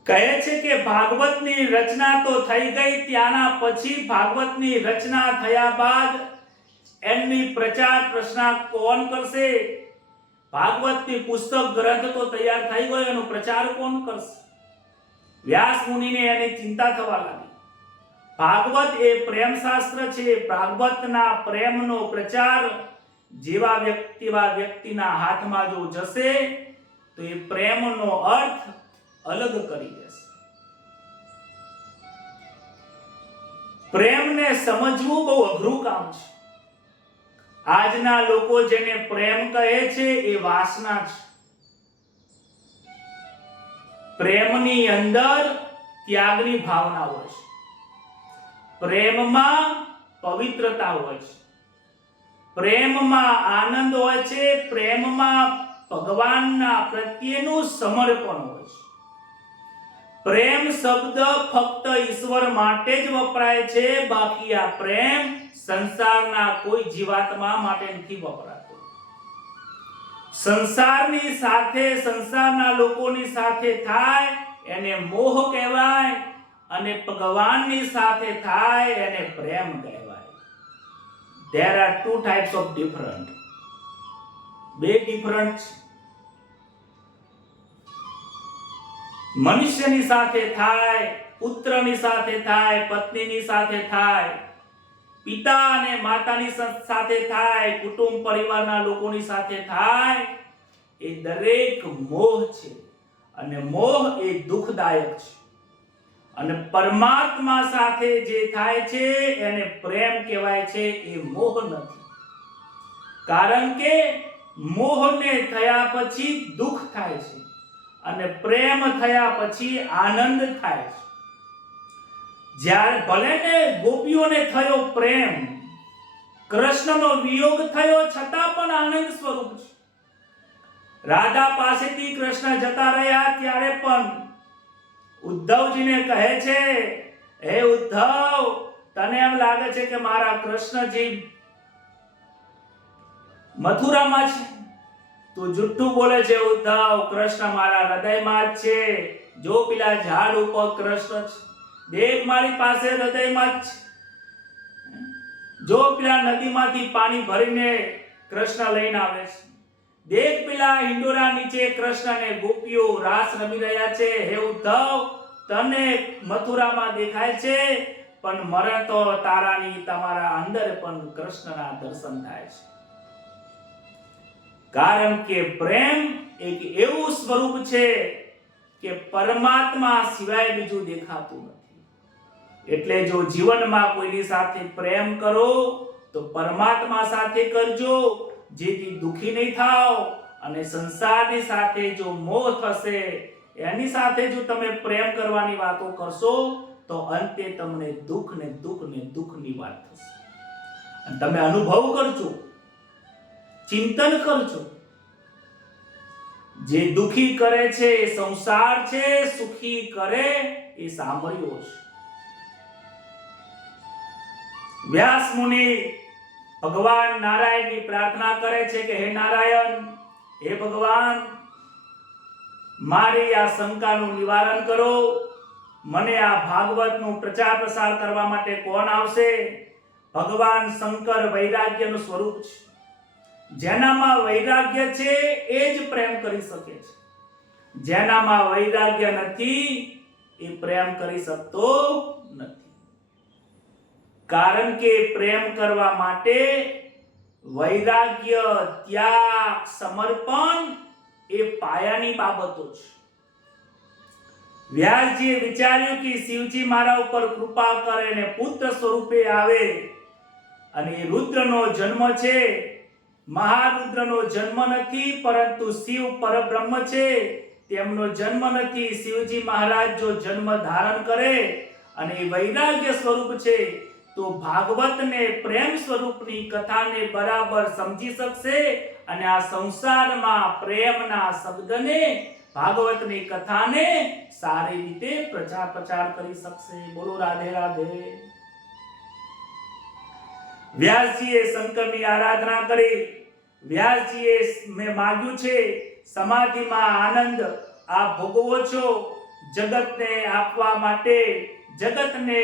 કહે છે કે ભાગવતની રચના તો થઈ ગઈ, ત્યાંના પછી ભાગવતની રચના થયા બાદ એમની પ્રચાર પ્રસાર કોણ કરશે? ભાગવતની પુસ્તક ગ્રંથ તો તૈયાર થઈ ગયો, એનો પ્રચાર કોણ કરશે? વ્યાસ મુનિને એની ચિંતા થવા લાગી. ભાગવત એ પ્રેમ શાસ્ત્ર છે. ભાગવતના પ્રેમનો પ્રચાર જેવા વ્યક્તિના હાથમાં જો જશે તો એ પ્રેમનો અર્થ અલગ કરી દેશે. પ્રેમને સમજવું બહુ અઘરું કામ છે. આજના લોકો જેને પ્રેમ કહે છે એ વાસના છે. પ્રેમની અંદર ત્યાગની ભાવના હોય છે, પ્રેમમાં પવિત્રતા હોય છે, પ્રેમમાં આનંદ હોય છે, પ્રેમમાં ભગવાનના પ્રત્યેનું સમર્પણ હોય છે. પ્રેમ શબ્દ ફક્ત ઈશ્વર માટે જ વપરાય છે, બાકી આ પ્રેમ સંસારના કોઈ જીવાત્મા માટે નથી વપરાતો. સંસારની સાથે, સંસારના લોકોની સાથે થાય એને મોહ કહેવાય, અને ભગવાનની સાથે થાય એને પ્રેમ કહેવાય. There are two types of different. બે ડિફરન્ટ. મનુષ્યની સાથે થાય, પુત્રની સાથે થાય, પત્નીની સાથે થાય, પિતા અને માતાની સાથે થાય, કુટુંબ પરિવારના લોકોની સાથે થાય, એ દરેક મોહ છે, અને મોહ એ દુઃખદાયક છે. અને પરમાત્મા સાથે જે થાય છે એને પ્રેમ કહેવાય છે, એ મોહ નથી. કારણ કે મોહને થયા પછી દુઃખ થાય છે, અને પ્રેમ થયા પછી આનંદ થાય છે. જ્યારે ભલે ને ગોપીઓને થયો પ્રેમ, કૃષ્ણનો વિયોગ થયો, છતાં પણ આનંદ સ્વરૂપ છે. રાધા પાસેથી કૃષ્ણ જતા રહ્યા ત્યારે પણ ઉદ્ધવજીને કહે છે, હે ઉદ્ધવ, તને એમ લાગે છે કે મારા કૃષ્ણજી મથુરામાં છે? તું જુઠ્ઠું બોલે છે ઉદ્ધવ. કૃષ્ણ મારા હૃદયમાં જ છે. જો પેલા ઝાડ ઉપર કૃષ્ણ છે, દેખ મારી પાસે હૃદયમાં જ છે. જો પેલા નદીમાંથી પાણી ભરીને કૃષ્ણ લઈને આવે છે, દેખ પેલા હિંડોરા નીચે કૃષ્ણ અને ગોપીઓ રાસ રમી રહ્યા છે. હે ઉદ્ધવ, તને મથુરામાં દેખાય છે, પણ મને તો તારાની તમારા અંદર પણ કૃષ્ણના દર્શન થાય છે. કારણ કે પ્રેમ એક એવું સ્વરૂપ છે કે પરમાત્મા સિવાય બીજું દેખાતું નથી. એટલે જો જીવનમાં કોઈની સાથે પ્રેમ કરો તો પરમાત્મા સાથે કરજો, જેથી દુખી નહીં થાઓ. અને સંસારની સાથે જો મોહ થશે, એની સાથે જો તમે પ્રેમ કરવાની વાતો કરશો તો અંતે તમને દુઃખ ને દુઃખ ને દુઃખની વાત થશે. અને તમે અનુભવ કરજો, ચિંતન કરજો. જે દુખી કરે છે એ સંસાર છે, સુખી કરે એ સામર્યો છે. વ્યાસ મુનિ ભગવાન નારાયણની પ્રાર્થના કરે છે કે હે નારાયણ, હે ભગવાન, મારી આ શંકાનું નિવારણ કરો. મને આ ભાગવતનું પ્રચાર પ્રસાર કરવા માટે કોણ આવશે? ભગવાન શંકર વૈરાગ્યનું સ્વરૂપ છે. જેનામાં વૈરાગ્ય છે એ જ પ્રેમ કરી શકે છે. જેનામાં વૈરાગ્ય નથી એ પ્રેમ કરી શકતો નથી. કારણ કે પ્રેમ કરવા માટે વૈરાગ્ય, ત્યાગ, સમર્પણ એ પાયાની બાબતો છે. વ્યાસજીએ વિચાર્યું કે શિવજી મારા ઉપર કૃપા કરે અને પુત્ર સ્વરૂપે આવે, અને રુદ્રનો જન્મ છે. મહારુદ્રનો જન્મ નથી, પરંતુ શિવ પરબ્રહ્મ છે, તેમનો જન્મ નથી. શિવજી મહારાજ જો જન્મ ધારણ કરે અને વૈરાગ્ય સ્વરૂપ છે તો ભાગવતને પ્રેમ સ્વરૂપની કથાને બરાબર સમજી શકશે અને આ સંસારમાં પ્રેમના શબ્દને, ભાગવતની કથાને સારી રીતે પ્રચાર કરી શકશે. બોલો રાધે રાધે. વ્યાસજીએ શંકરની આરાધના કરી. વ્યાસજીએ મેં માગ્યું છે સમાધિમાં આનંદ આપ ભોગવો છો, જગતને આપવા માટે, જગતને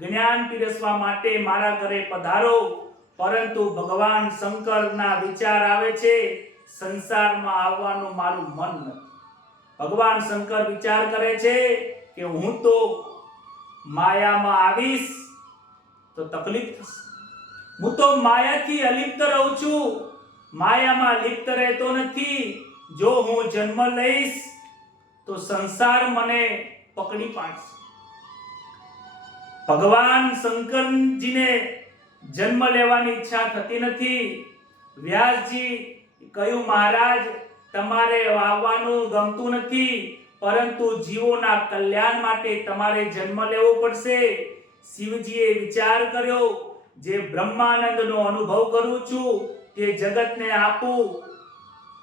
જ્ઞાન પીરસવા માટે મારા ઘરે પધારો. પરંતુ ભગવાન શંકરના વિચાર આવે છે સંસારમાં આવવાનું મારું મન નથી. ભગવાન શંકર વિચાર કરે છે કે હું તો માયામાં આવીશ તો તકલીફ થશે. હું તો માયાથી અલિપ્ત રહું છું, માયામાં લિપ્ત રહેતો નથી. જો હું જન્મ લઈશ તો સંસાર મને પકડી પાડશે. ભગવાન શંકરજીને જન્મ લેવાની ઈચ્છા થતી નથી. વ્યાસજી કહ્યું, મહારાજ, તમારે આવવાનું ગમતું નથી, પરંતુ જીવોના કલ્યાણ માટે તમારે જન્મ લેવો પડશે. શિવજીએ વિચાર કર્યો, જે બ્રહ્માનંદનો અનુભવ કરું છું તે જગતને આપું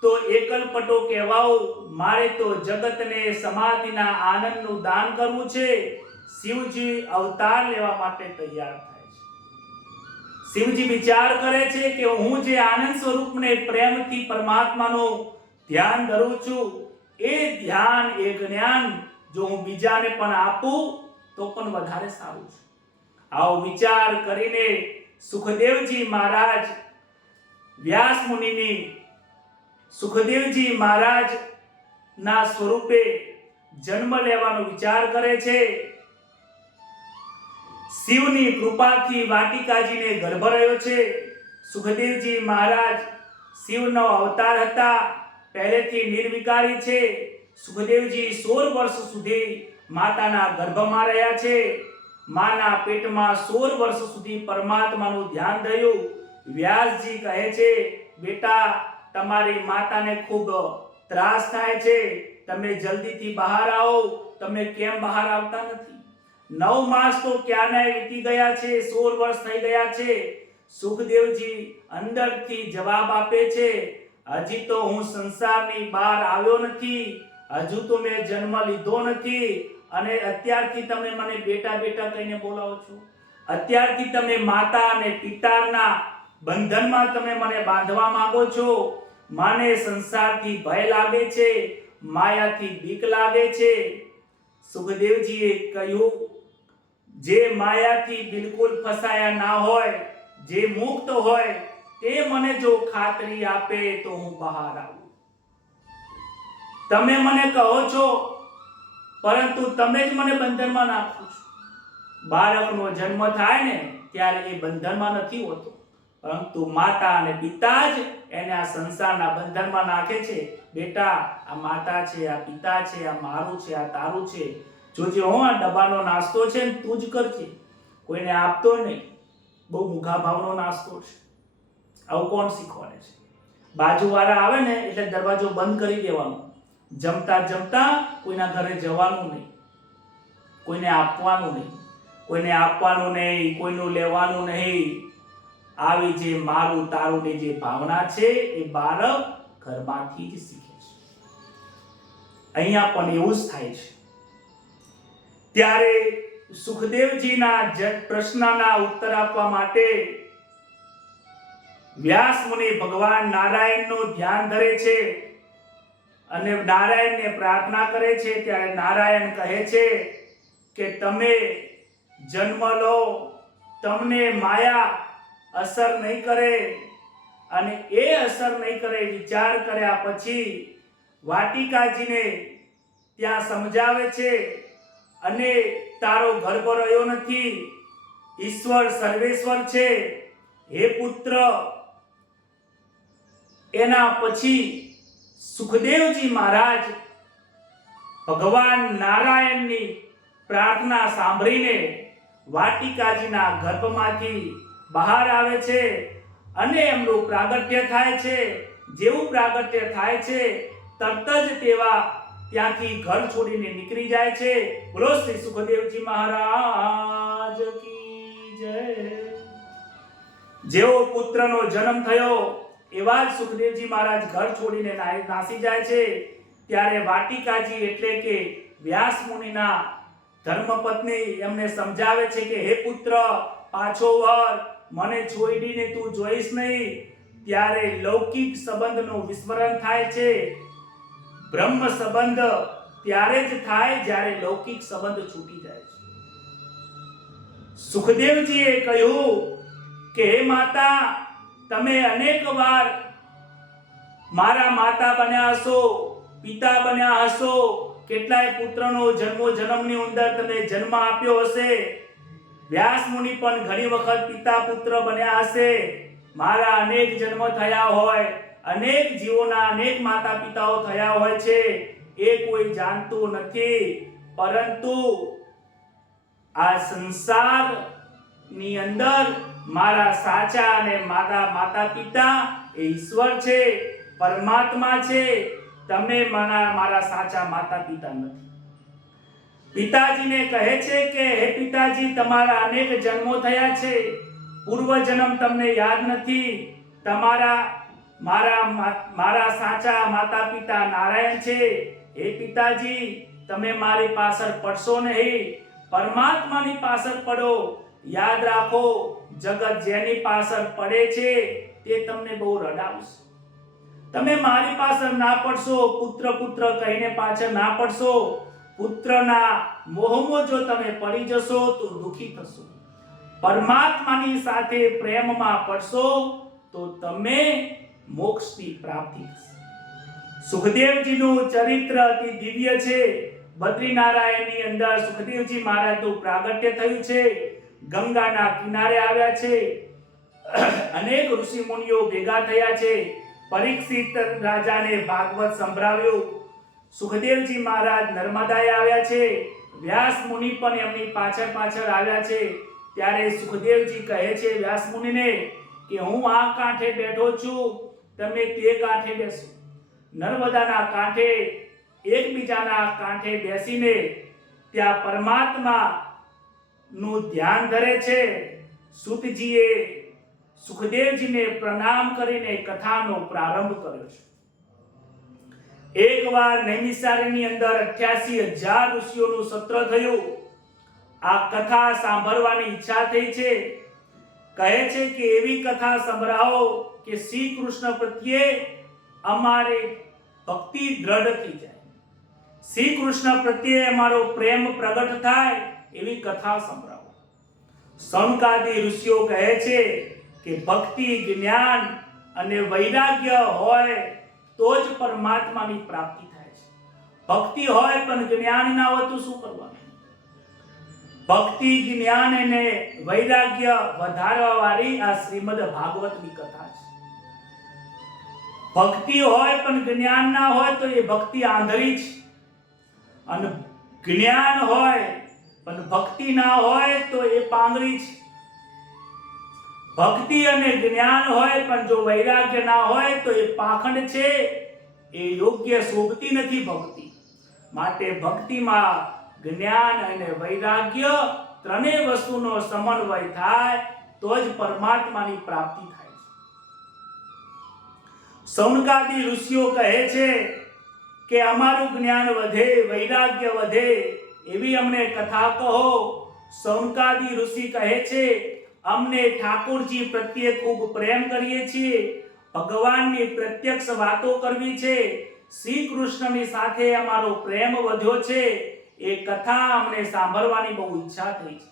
તો એકલપટો કહેવાઉં. મારે તો જગતને સમાધિના આનંદનું દાન કરવું છે. શિવજી અવતાર લેવા માટે તૈયાર થાય છે. શિવજી વિચાર કરે છે કે હું જે આનંદ સ્વરૂપને પ્રેમથી પરમાત્માનું ધ્યાન ધરું છું, એ ધ્યાન, એ જ્ઞાન જો હું બીજાને પણ આપું તો પણ વધારે સારું છે. આવો વિચાર કરીને સુખદેવજી મહારાજ, વ્યાસ મુનિની સુખદેવજી મહારાજ ના સ્વરૂપે જન્મ લેવાનો વિચાર કરે છે. શિવની કૃપાથી વાટિકાજીને ગર્ભ રહ્યો છે. સુખદેવજી મહારાજ શિવનો અવતાર હતા, પહેલેથી નિર્વિકારી છે. સુખદેવજી 16 વર્ષ સુધી માતાના ગર્ભમાં રહ્યા છે. માના પેટમાં 16 વર્ષ સુધી પરમાત્માનું ધ્યાન ધર્યું. વ્યાસજી કહે છે, બેટા, તમારી માતાને ખૂબ ત્રાસ થાય છે, તમે જલ્દીથી બહાર આવો. તમે કેમ બહાર આવતા નથી? 9 માસ તો ક્યાંના વીતી ગયા છે, 16 વર્ષ થઈ ગયા છે. સુખદેવજી અંદરથી જવાબ આપે છે, હજી તો હું સંસારની બહાર આવ્યો નથી, હજુ તો મેં જન્મ લીધો નથી, અને અત્યારથી તમે મને બેટા બેટા કહીને બોલાવો છો. અત્યારથી તમે માતા અને પિતાના બંધનમાં તમે મને બાંધવા માંગો છો. માને સંસારથી ભય લાગે છે, માયાથી બીક લાગે છે. સુખદેવજીએ કહ્યું, જે માયાથી બિલકુલ ફસાયા ના હોય, જે મુક્ત હોય, તે મને જો ખાતરી આપે તો હું બહાર આવું. તમે મને કહો છો, પરંતુ તમે જ મને બંધનમાં નાખો છો. બાળકનો જન્મ થાય ને ત્યારે એ બંધનમાં નથી હોતો, પરંતુ માતા અને પિતા જ એને આ સંસારના બંધનમાં નાખે છે. બેટા, આ માતા છે, આ પિતા છે, આ મારું છે, આ તારું છે, જોજે હો આ ડબ્બાનો નાસ્તો છે ને તું જ કરજે, કોઈને આપતો નહીં, બહુ મૂઘા ભાવનો નાસ્તો છે. આવું કોણ શીખવાડે છે? બાજુવાળા આવે ને એટલે દરવાજો બંધ કરી દેવાનો, જમતા જમતા કોઈના ઘરે જવાનું નહીં, કોઈને આપવાનું નહીં, કોઈને આપવાનું નહીં, કોઈનું લેવાનું નહીં. આવી જે મારું તારુંની જે ભાવના છે એ બાળક ઘરમાંથી જ શીખે છે. અહીંયા પણ એવું જ થાય છે. ત્યારે સુખદેવજીના પ્રશ્નના ઉત્તર આપવા માટે વ્યાસ મુનિ ભગવાન નારાયણનું ધ્યાન ધરે છે અને નારાયણને પ્રાર્થના કરે છે. ત્યારે નારાયણ કહે છે કે તમે જન્મ લો, તમને માયા અસર નહીં કરે, અને એ અસર નહીં કરે વિચાર કર્યા પછી વાટિકાજીને ત્યાં સમજાવે છે અને તારો ગર્ભ રહ્યો નથી, ઈશ્વર સર્વેશ્વર છે, હે પુત્ર. એના પછી સુખદેવજી મહારાજ ભગવાન નારાયણની પ્રાર્થના સાંભળીને વાટિકાજીના ગર્ભમાંથી બહાર આવે છે અને એમનું પ્રાગટ્ય થાય છે. જેવું પ્રાગટ્ય થાય છે તરત જ તેવા ત્યાંથી ઘર છોડીને નીકળી જાય છે. બોલો શ્રી સુખદેવજી મહારાજ કી જય. જેવો પુત્રનો જન્મ થયો એવા જ સુખદેવજી મહારાજ ઘર છોડીને નાસી જાય છે. ત્યારે વાટિકાજી એટલે કે વ્યાસ મુનિના ધર્મપત્ની એમને સમજાવે છે કે હે પુત્ર, પાછો વળ, મને છોડીને તું જોઈશ નહીં. ત્યારે લૌકિક સંબંધનું વિસ્મરણ થાય છે. બ્રહ્મ સંબંધ ત્યારે જ થાય જ્યારે લૌકિક સંબંધ છૂટી જાય છે. સુખદેવજીએ કહ્યું કે હે માતા, તમે અનેક વાર મારા માતા બન્યા હશો, પિતા બન્યા હશો, કેટલાય પુત્રનો જન્મની અંદર તમે જન્મ આપ્યો હશે. વ્યાસ મુનિ પણ ઘણી વખત પિતા પુત્ર બન્યા હશે. મારા અનેક જન્મ થયા હોય, અનેક જીવોના અનેક માતા પિતાઓ થયા હોય છે, એ કોઈ જાણતું નથી. પરંતુ આ સંસારની અંદર મારા સાચા અને માતા પિતા એ ઈશ્વર છે, પરમાત્મા છે. તમે મારા સાચા માતા પિતા નથી. પિતાજીને કહે છે કે હે પિતાજી, તમારા અનેક જન્મો થયા છે, પૂર્વ જન્મ તમને યાદ નથી. મારા સાચા માતા પિતા નારાયણ છે. હે પિતાજી, તમે મારી પાછળ પડશો નહીં, પરમાત્માની પાછળ પડો. યાદ રાખો, જગત જેની પાછળ પડે છે તે તમને બહુ રડાવશે. તમે મારી પાછળ ના પડશો, પુત્ર પુત્ર કહીને પાછળ ના પડશો, પુત્રના મોહમાં જો તમે પડી જશો તો દુખી થશો. પરમાત્માની સાથે પ્રેમમાં પડશો તો તમે મોક્ષની પ્રાપ્તિ થશે. સુખદેવજીનું ચરિત્ર અતિ દિવ્ય છે. બદ્રીનારાયણની અંદર સુખદેવજી મહારાજનું પ્રાગટ્ય થયું છે. ગંગાના કિનારે આવ્યા છે. અનેક ઋષિ મુનિઓ ભેગા થયા છે. પરીક્ષિત રાજાને ભાગવત સંભળાવ્યું. સુખદેવજી મહારાજ નર્મદાએ આવ્યા છે. વ્યાસ મુનિ પણ એમની પાછળ પાછળ આવ્યા છે. ત્યારે સુખદેવજી કહે છે વ્યાસ મુનિને કે હું આ કાંઠે બેઠો છું, તમે તે કાંઠે બેસો. નર્મદાના કાંઠે એકબીજાના કાંઠે બેસીને ત્યાં પરમાત્મા નું ધ્યાન ધરે છે. સુતજીએ સુખદેવજીને પ્રણામ કરીને કથાનો પ્રારંભ કર્યો છે. એકવાર નૈમિષારણ્યની અંદર 88,000 ઋષિઓનું સત્ર થયું. આ કથા સાંભળવાની ઈચ્છા થઈ છે. કહે છે કે એવી કથા સંભળાવો કે શ્રી કૃષ્ણ પ્રત્યે અમારે ભક્તિ દ્રઢ થઈ જાય, શ્રી કૃષ્ણ પ્રત્યે અમારો પ્રેમ પ્રગટ થાય એવી કથા સંભળાવો. સનકાદી ઋષિઓ કહે છે કે ભક્તિ, જ્ઞાન અને વૈરાગ્ય હોય તો જ પરમાત્માની પ્રાપ્તિ થાય છે. ભક્તિ હોય પણ જ્ઞાન ના હોય તો શું કરવાનું? ભક્તિ, જ્ઞાન અને વૈરાગ્ય વધારવા વાળી આ શ્રીમદ ભાગવતની કથા છે. ભક્તિ હોય પણ જ્ઞાન ના હોય તો એ ભક્તિ આંધળી છે, અને જ્ઞાન હોય પણ ભક્તિ ના હોય તો એ પાંગળી છે. ભક્તિ અને જ્ઞાન હોય પણ જો વૈરાગ્ય ના હોય તો એ પાખંડ છે, એ યોગ્ય શોભતી નથી ભક્તિ. માટે ભક્તિમાં જ્ઞાન અને વૈરાગ્ય ત્રણેય વસ્તુનો સમન્વય થાય તો જ પરમાત્માની પ્રાપ્તિ થાય છે. સૌનકાદી ઋષિઓ કહે છે કે અમારું જ્ઞાન વધે, વૈરાગ્ય વધે એવી અમને કથા કહો. સૌનકાદી ઋષિ કહે છે અમને ઠાકોરજી પ્રત્યે ખૂબ પ્રેમ કરીએ છીએ, ભગવાનની પ્રત્યક્ષ વાતો કરવી છે, શ્રી કૃષ્ણની સાથે અમારો પ્રેમ વધ્યો છે, એ કથા અમને સાંભળવાની બહુ ઈચ્છા થઈ છે.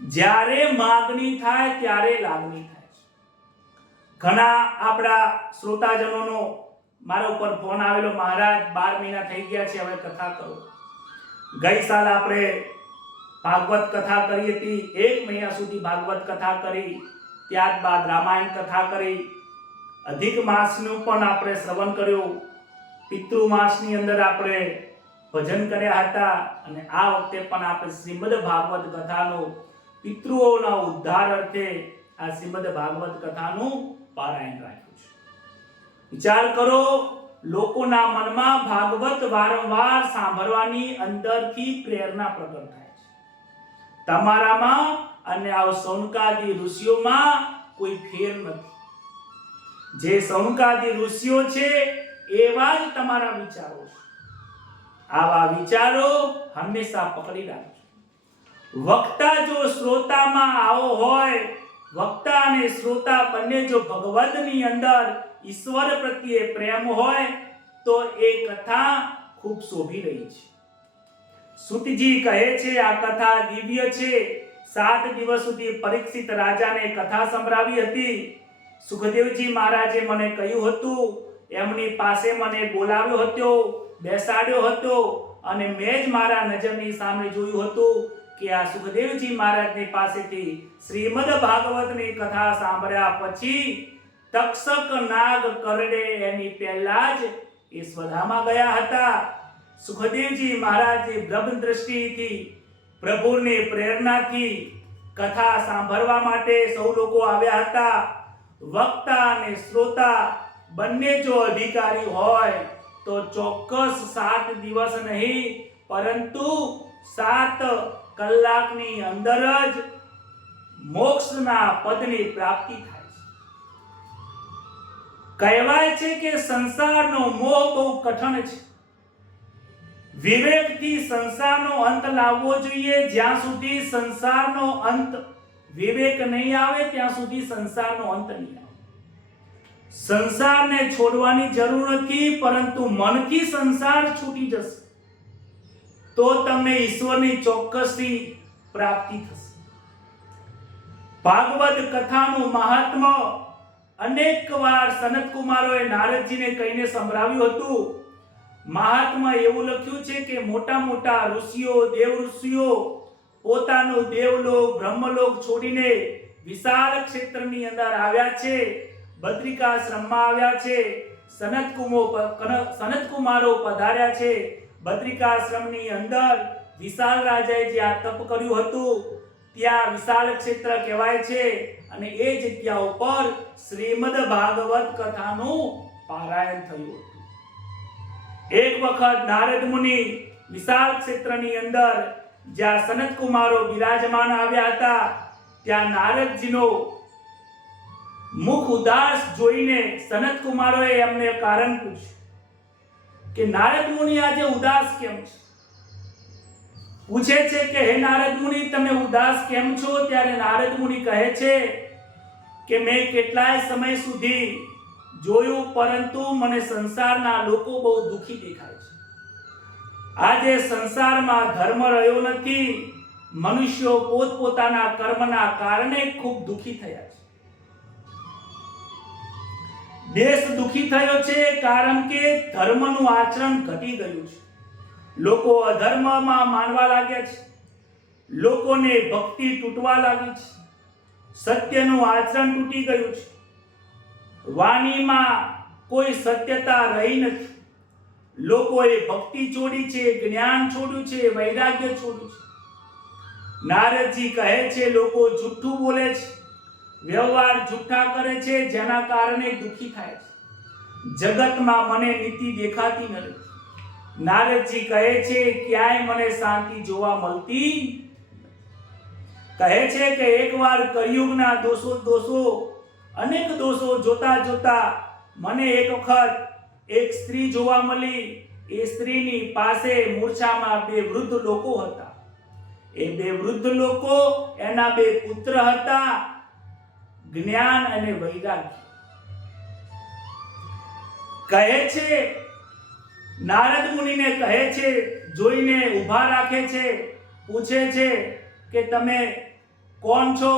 જ્યારે માગણી થાય ત્યારે લાગણી થાય છે. ઘણા આપણા શ્રોતાજનોનો મારા ઉપર ફોન આવેલો, મહારાજ 12 મહિના થઈ ગયા છે, હવે કથા કરો. ગઈ સાલ આપણે ભાગવત કથા કરી હતી, 1 મહિના સુધી ભાગવત કથા કરી, ત્યારબાદ રામાયણ કથા કરી, અધિક માસનું પણ આપણે શ્રવણ કર્યું, પિતૃ માસની અંદર આપણે ભજન કર્યા હતા, અને આ વખતે પણ આપણે શ્રીમદ ભાગવત કથાનો પિતૃઓના ઉદ્ધાર અર્થે આ શ્રીમદ ભાગવત કથાનું પારાયણ રાખ્યું છે. વિચાર કરો, લોકોના મનમાં ભાગવત વારંવાર સાંભળવાની અંદરથી પ્રેરણા પ્રગટ થાય છે. તમારામાં અને આ સૌનકાદી ઋષિઓમાં કોઈ ફેર નથી. જે સૌનકાદી ઋષિઓ છે એવા જ તમારા વિચારો છે. આવા વિચારો હંમેશા પકડી રાખજો. વક્તા જો શ્રોતામાં આવો હોય, વક્તા અને શ્રોતા બંને જો ભગવદની અંદર ઈશ્વર પ્રત્યે પ્રેમ હોય તો એ કથા ખૂબ શોભી રહી છે. સુતજી કહે છે આ કથા દિવ્ય છે. 7 દિવસ સુધી પરીક્ષિત રાજાને કથા સંભળાવી હતી. સુખદેવજી મહારાજે મને કહ્યું હતું, એમની પાસે મને બોલાવ્યો હતો, બેસાડ્યો હતો, અને મેં જ મારા નજરની સામે જોયું હતું કે આ સુખદેવજી મહારાજની પાસેથી શ્રીમદ ભાગવતની કથા સાંભળ્યા પછી તક્ષક નાગ કરડે એની પહેલા જ એ સ્વધામાં ગયા હતા. સુખદેવજી મહારાજે બ્રહ્મ દ્રષ્ટિથી, પ્રભુની પ્રેરણાથી કથા સાંભળવા માટે સૌ લોકો આવ્યા હતા. વક્તા અને શ્રોતા બંને જો અધિકારી હોય તો ચોક્કસ 7 દિવસ નહીં પરંતુ 7 કલાકની અંદર જ મોક્ષના પદની પ્રાપ્તિ થાય છે. કહેવાય છે કે સંસારનો મોહ બહુ કઠણ છે. વિવેકથી સંસારનો અંત લાવવો જોઈએ. જ્યાં સુધી સંસારનો અંત વિવેક નહીં આવે ત્યાં સુધી સંસારનો અંત નહીં આવે. સંસારને છોડવાની જરૂર નથી, પરંતુ મનથી સંસાર છૂટી જશે તો તમને ઈશ્વરની ચોક્કસથી પ્રાપ્તિ થશે. ભાગવત કથાનું મહાત્મ્ય અનેક વાર સનત કુમારોએ નારદજીને કહીને સંભળાવ્યું હતું. મહાત્મા એવું લખ્યું છે કે મોટા મોટા ઋષિઓ, દેવ ઋષિઓ પોતાનું દેવલોક, બ્રહ્મલોક છોડીને વિશાળ ક્ષેત્રની અંદર આવ્યા છે, બદ્રિકાશ્રમમાં આવ્યા છે. સનત કુમારો પધાર્યા છે. બદ્રિકાશ્રમની અંદર વિશાળ રાજાએ જે આ તપ કર્યું હતું ત્યાં વિશાળ ક્ષેત્ર કહેવાય છે, અને એ જગ્યા ઉપર શ્રીમદ ભાગવત કથાનું પારાયણ થયું હતું. એક વખત નારદ મુનિ વિશાળ ક્ષેત્રની અંદર જ્યાં સનત કુમારો બિરાજમાન આવ્યા હતા ત્યાં નારદજીનો મુખ ઉદાસ જોઈને સનત કુમારોએ એમને કારણ પૂછ્યું કે નારદ મુનિ આજે ઉદાસ કેમ છે? પૂછે છે કે હે નારદ મુનિ, તમે ઉદાસ કેમ છો? ત્યારે નારદ મુનિ કહે છે કે મેં કેટલાય સમય સુધી જોયું, પરંતુ મને સંસારના લોકો બહુ દુઃખી દેખાય છે. આજે સંસારમાં ધર્મ રહ્યો નથી. મનુષ્યો પોતપોતાના કર્મના કારણે ખૂબ દુઃખી થયા છે. દેશ દુઃખી થયો છે કારણ કે ધર્મનું આચરણ ઘટી ગયું છે. લોકો અધર્મમાં માનવા લાગ્યા છે. લોકોને ભક્તિ તૂટવા લાગી છે, સત્યનું આચરણ તૂટી ગયું છે, વાણીમાં કોઈ સત્યતા રહી નથી. લોકોએ ભક્તિ છોડી છે, જ્ઞાન છોડ્યું છે, વૈરાગ્ય છોડ્યું છે. નારદજી કહે છે લોકો જૂઠું બોલે છે, વ્યવહાર જૂઠા કરે છે, જેના કારણે દુઃખી થાય છે. જગતમાં મને નીતિ દેખાતી નથી. નારદજી કહે છે ક્યાંય મને શાંતિ જોવા મળતી. કહે છે કે એકવાર કળિયુગના દોષો અનેક દોષો જોતા જોતા મને એક વખત એક સ્ત્રી જોવા મળી. એ સ્ત્રીની પાસે મૂર્છામાં બે વૃદ્ધ લોકો હતા. એ બે વૃદ્ધ લોકો, એના બે પુત્ર હતા, જ્ઞાન અને વૈરાગ્ય. કહે છે નારદ મુનિને કહે છે, જોઈને ઊભા રાખે છે, પૂછે છે કે તમે કોણ છો?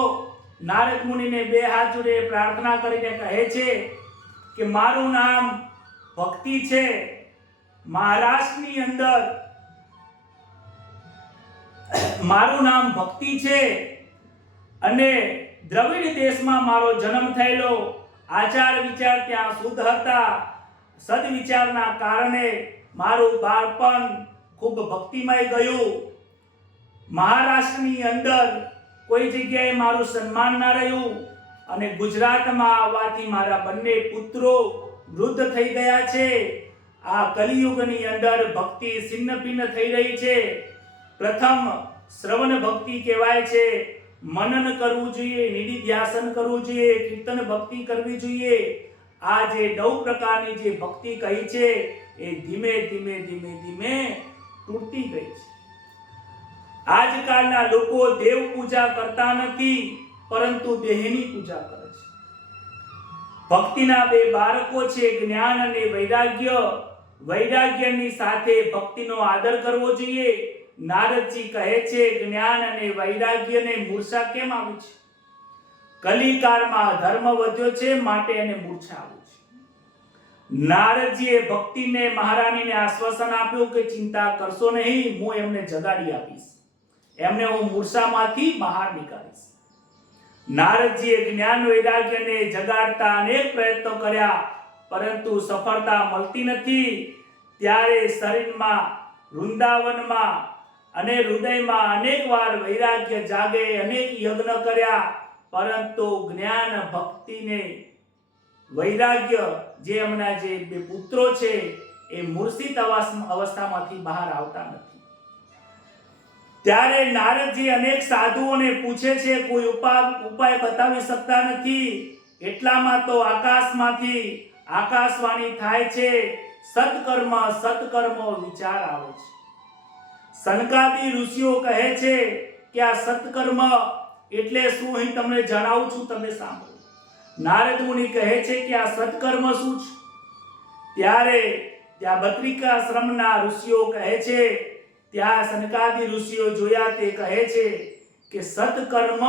નારદ મુનિને બે હાથ જોડે પ્રાર્થના કરીને કહે છે કે મારું નામ ભક્તિ છે. મહારાષ્ટ્રની અંદર મારું નામ ભક્તિ છે અને દ્રવિડ દેશમાં મારો જન્મ થયેલો. આચાર વિચાર ત્યાં શુદ્ધ હતા. સદવિચારના કારણે મારું બાળપણ ખૂબ ભક્તિમય ગયું. મહારાષ્ટ્રની અંદર કોઈ જગ્યાએ મારું સન્માન ના રહ્યું અને ગુજરાતમાં આવવાથી મારા બંને પુત્રો વૃદ્ધ થઈ ગયા છે. આ કલિયુગની અંદર ભક્તિ છિન્ન ભિન્ન થઈ રહી છે. પ્રથમ શ્રવણ ભક્તિ કહેવાય છે. મનન કરવું જોઈએ, નિધિધ્યાસન કરવું જોઈએ, કીર્તન ભક્તિ કરવી જોઈએ. આ જે 9 પ્રકારની જે ભક્તિ કહી છે એ ધીમે ધીમે ધીમે ધીમે તૂટતી ગઈ છે. આજકાલના લોકો દેવ પૂજા કરતા નથી, પરંતુ દેહની પૂજા કરે છે. ભક્તિના બે બાળકો છે, જ્ઞાન અને વૈરાગ્ય. વૈરાગ્યની સાથે ભક્તિનો આદર કરવો જોઈએ. નારદજી કહે છે જ્ઞાન અને વૈરાગ્યને મૂર્છા કેમ આવી છે? કલિકાળમાં ધર્મ વધ્યો છે, માટે એને મૂર્છા આવી છે. નારદજીએ ભક્તિને મહારાણીને આશ્વાસન આપ્યું કે ચિંતા કરશો નહીં, હું એમને જગાડી આપીશ, એમને હું મૂર્છામાંથી બહાર નીકાળીશ. નારદજીએ જ્ઞાન વૈરાગ્યને જગાડતા અનેક પ્રયત્નો કર્યા, પરંતુ સફળતા મળતી નથી. ત્યારે શરીરમાં, વૃંદાવનમાં અને હૃદયમાં અનેક વાર વૈરાગ્ય જાગે, અનેક યજ્ઞ કર્યા, પરંતુ જ્ઞાન ભક્તિને વૈરાગ્ય જે એમના જે બે પુત્રો છે એ મૂર્છિત અવસ્થામાંથી બહાર આવતા નથી. ત્યારે નારદજી અનેક સાધુઓને પૂછે છે, કોઈ ઉપાય બતાવી શકતા નથી. એટલામાં તો આકાશમાંથી આકાશવાણી થાય છે, સત્કર્મ સત્કર્મ વિચાર આવે છે. સનકાદી ઋષિઓ કહે છે કે આ સત્કર્મ એટલે શું, હું તમને જણાવું છું, તમે સાંભળો. નારદ મુનિ કહે છે કે આ સત્કર્મ શું છે? ત્યારે ત્યાં બદ્રિકાશ્રમના ઋષિઓ કહે છે, ત્યાં સનકાદી ઋષિઓ જોયા તે કહે છે કે સત્કર્મ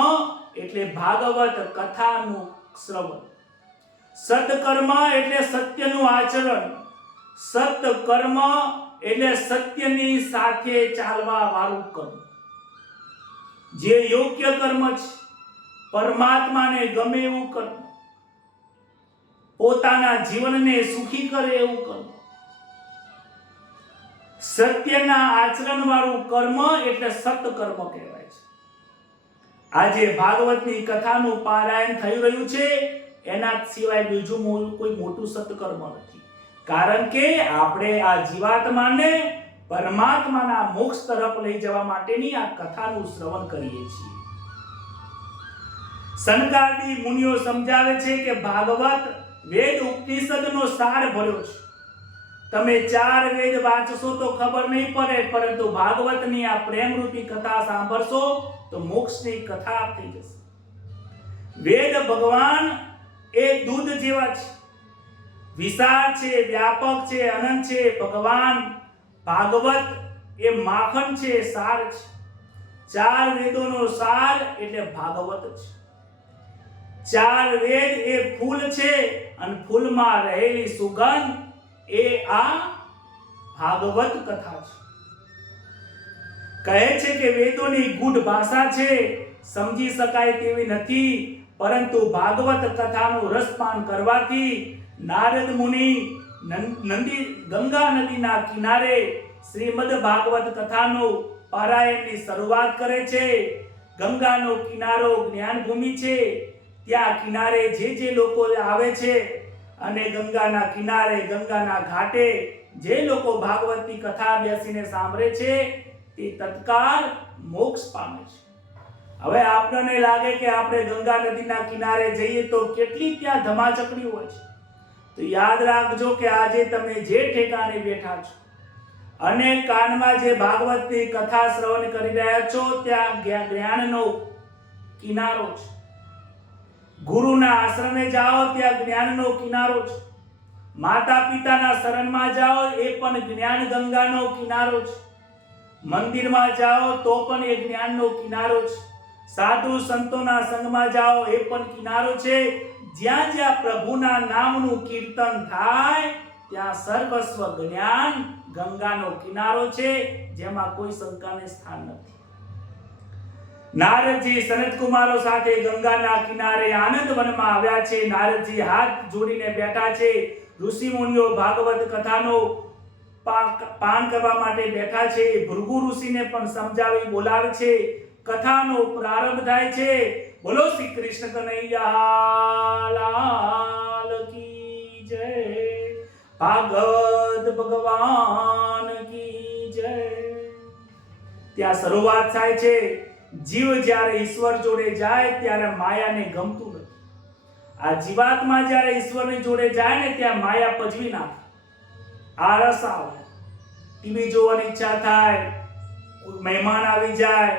એટલે ભાગવત કથાનું શ્રવણ. સત્કર્મ એટલે સત્યનું આચરણ. સત્કર્મ એટલે સત્યની સાથે ચાલવા વાળું કર્મ. જે યોગ્ય કર્મ છે, પરમાત્માને ગમે એવું કર્મ, પોતાના જીવનને સુખી કરે એવું કર્મ. સત્યના આચરણ વાળું કર્મ એટલે સત્કર્મ કહેવાય છે. આજે ભાગવતની કથાનું પારાયણ થઈ રહ્યું છે, એના સિવાય બીજું કોઈ મોટું સત્કર્મ નથી. કારણ કે આપણે આ જીવાત્માને પરમાત્માના મોક્ષ તરફ લઈ જવા માટેની આ કથાનું શ્રવણ કરીએ છીએ. સનકાદી મુનિઓ સમજાવે છે કે ભાગવત વેદ ઉપનિષદનો સાર ભર્યો છે. તમે 4 વેદ વાંચશો તો ખબર નહીં પડે, પરંતુ ભાગવતની આ પ્રેમરૂપી કથા સાંભળશો તો મોક્ષની કથા થઈ જશે. વેદ ભગવાન એ દૂધ જેવા છે, વિશાળ છે, વ્યાપક છે, અનંત છે. ભગવાન ભાગવત એ માખણ છે, સાર છે. 4 વેદોનો સાર એટલે ભાગવત છે. 4 વેદ એ ફૂલ છે અને ફૂલમાં રહેલી સુગંધ એ આ ભાગવત કથા છે. કહે છે કે વેદોની ગૂઢ ભાષા છે, સમજી શકાય તેવી નથી, પરંતુ ભાગવત કથાનું રસપાન કરવાથી નારદ મુનિ ગંગા નદીના કિનારે શ્રીમદ ભાગવત કથાનું પારાયણની શરૂઆત કરે છે. ગંગાનો કિનારો જ્ઞાન ભૂમિ છે. ત્યાં કિનારે જે લોકો આવે છે અને ગંગાના કિનારે, ગંગાના ઘાટે જે લોકો ભાગવતની કથા બેસીને સાંભળે છે તે તત્કાળ મોક્ષ પામે છે. હવે આપણને લાગે કે આપણે ગંગા નદીના કિનારે જઈએ તો કેટલી ત્યાં ધમાચકડી હોય છે. તો યાદ રાખજો કે આજે તમે જે ઠેકાણે બેઠા છો અને કાનમાં જે ભાગવતની કથા શ્રવણ કરી રહ્યા છો ત્યાં જ્ઞાનનો કિનારો છે. ગુરુના આશ્રમે જાઓ ત્યાં જ્ઞાનનો કિનારો છે. માતા પિતાના શરણમાં જાઓ એ પણ જ્ઞાન ગંગાનો કિનારો છે. મંદિરમાં જાઓ તો પણ એ જ્ઞાનનો કિનારો છે. સાધુ સંતોના સંગમાં જાઓ એ પણ કિનારો છે. જ્યાં જ્યાં પ્રભુના નામનું કીર્તન થાય ત્યાં સર્વસ્વ જ્ઞાન ગંગાનો કિનારો છે, જેમાં કોઈ શંકાને સ્થાન નથી. નારદજી સનત કુમારો સાથે ગંગાના કિનારે આનંદ વનમાં આવ્યા છે. નારદજી હાથ જોડીને બેઠા છે. ઋષિ મુનિઓ ભાગવત કથાનો પાન કરવા માટે બેઠા છે. ભૃગુ ઋષિને પણ સમજાવી બોલાવે છે. કથાનો પ્રારંભ થાય છે. બોલો શ્રી કૃષ્ણ કનૈયા લાલ કી જય, ભાગવત ભગવાન કી જય. ત્યાં શરૂઆત થાય છે. જીવ જ્યારે ઈશ્વર જોડે જાય ત્યારે માયાને ગમતું નથી. આ જીવાત્મા જ્યારે ઈશ્વરની જોડે જાય ને ત્યાં માયા પજવી નાખે. આળસ આવે, ટીવી જોવાની ઈચ્છા થાય, કોઈ મહેમાન આવી જાય,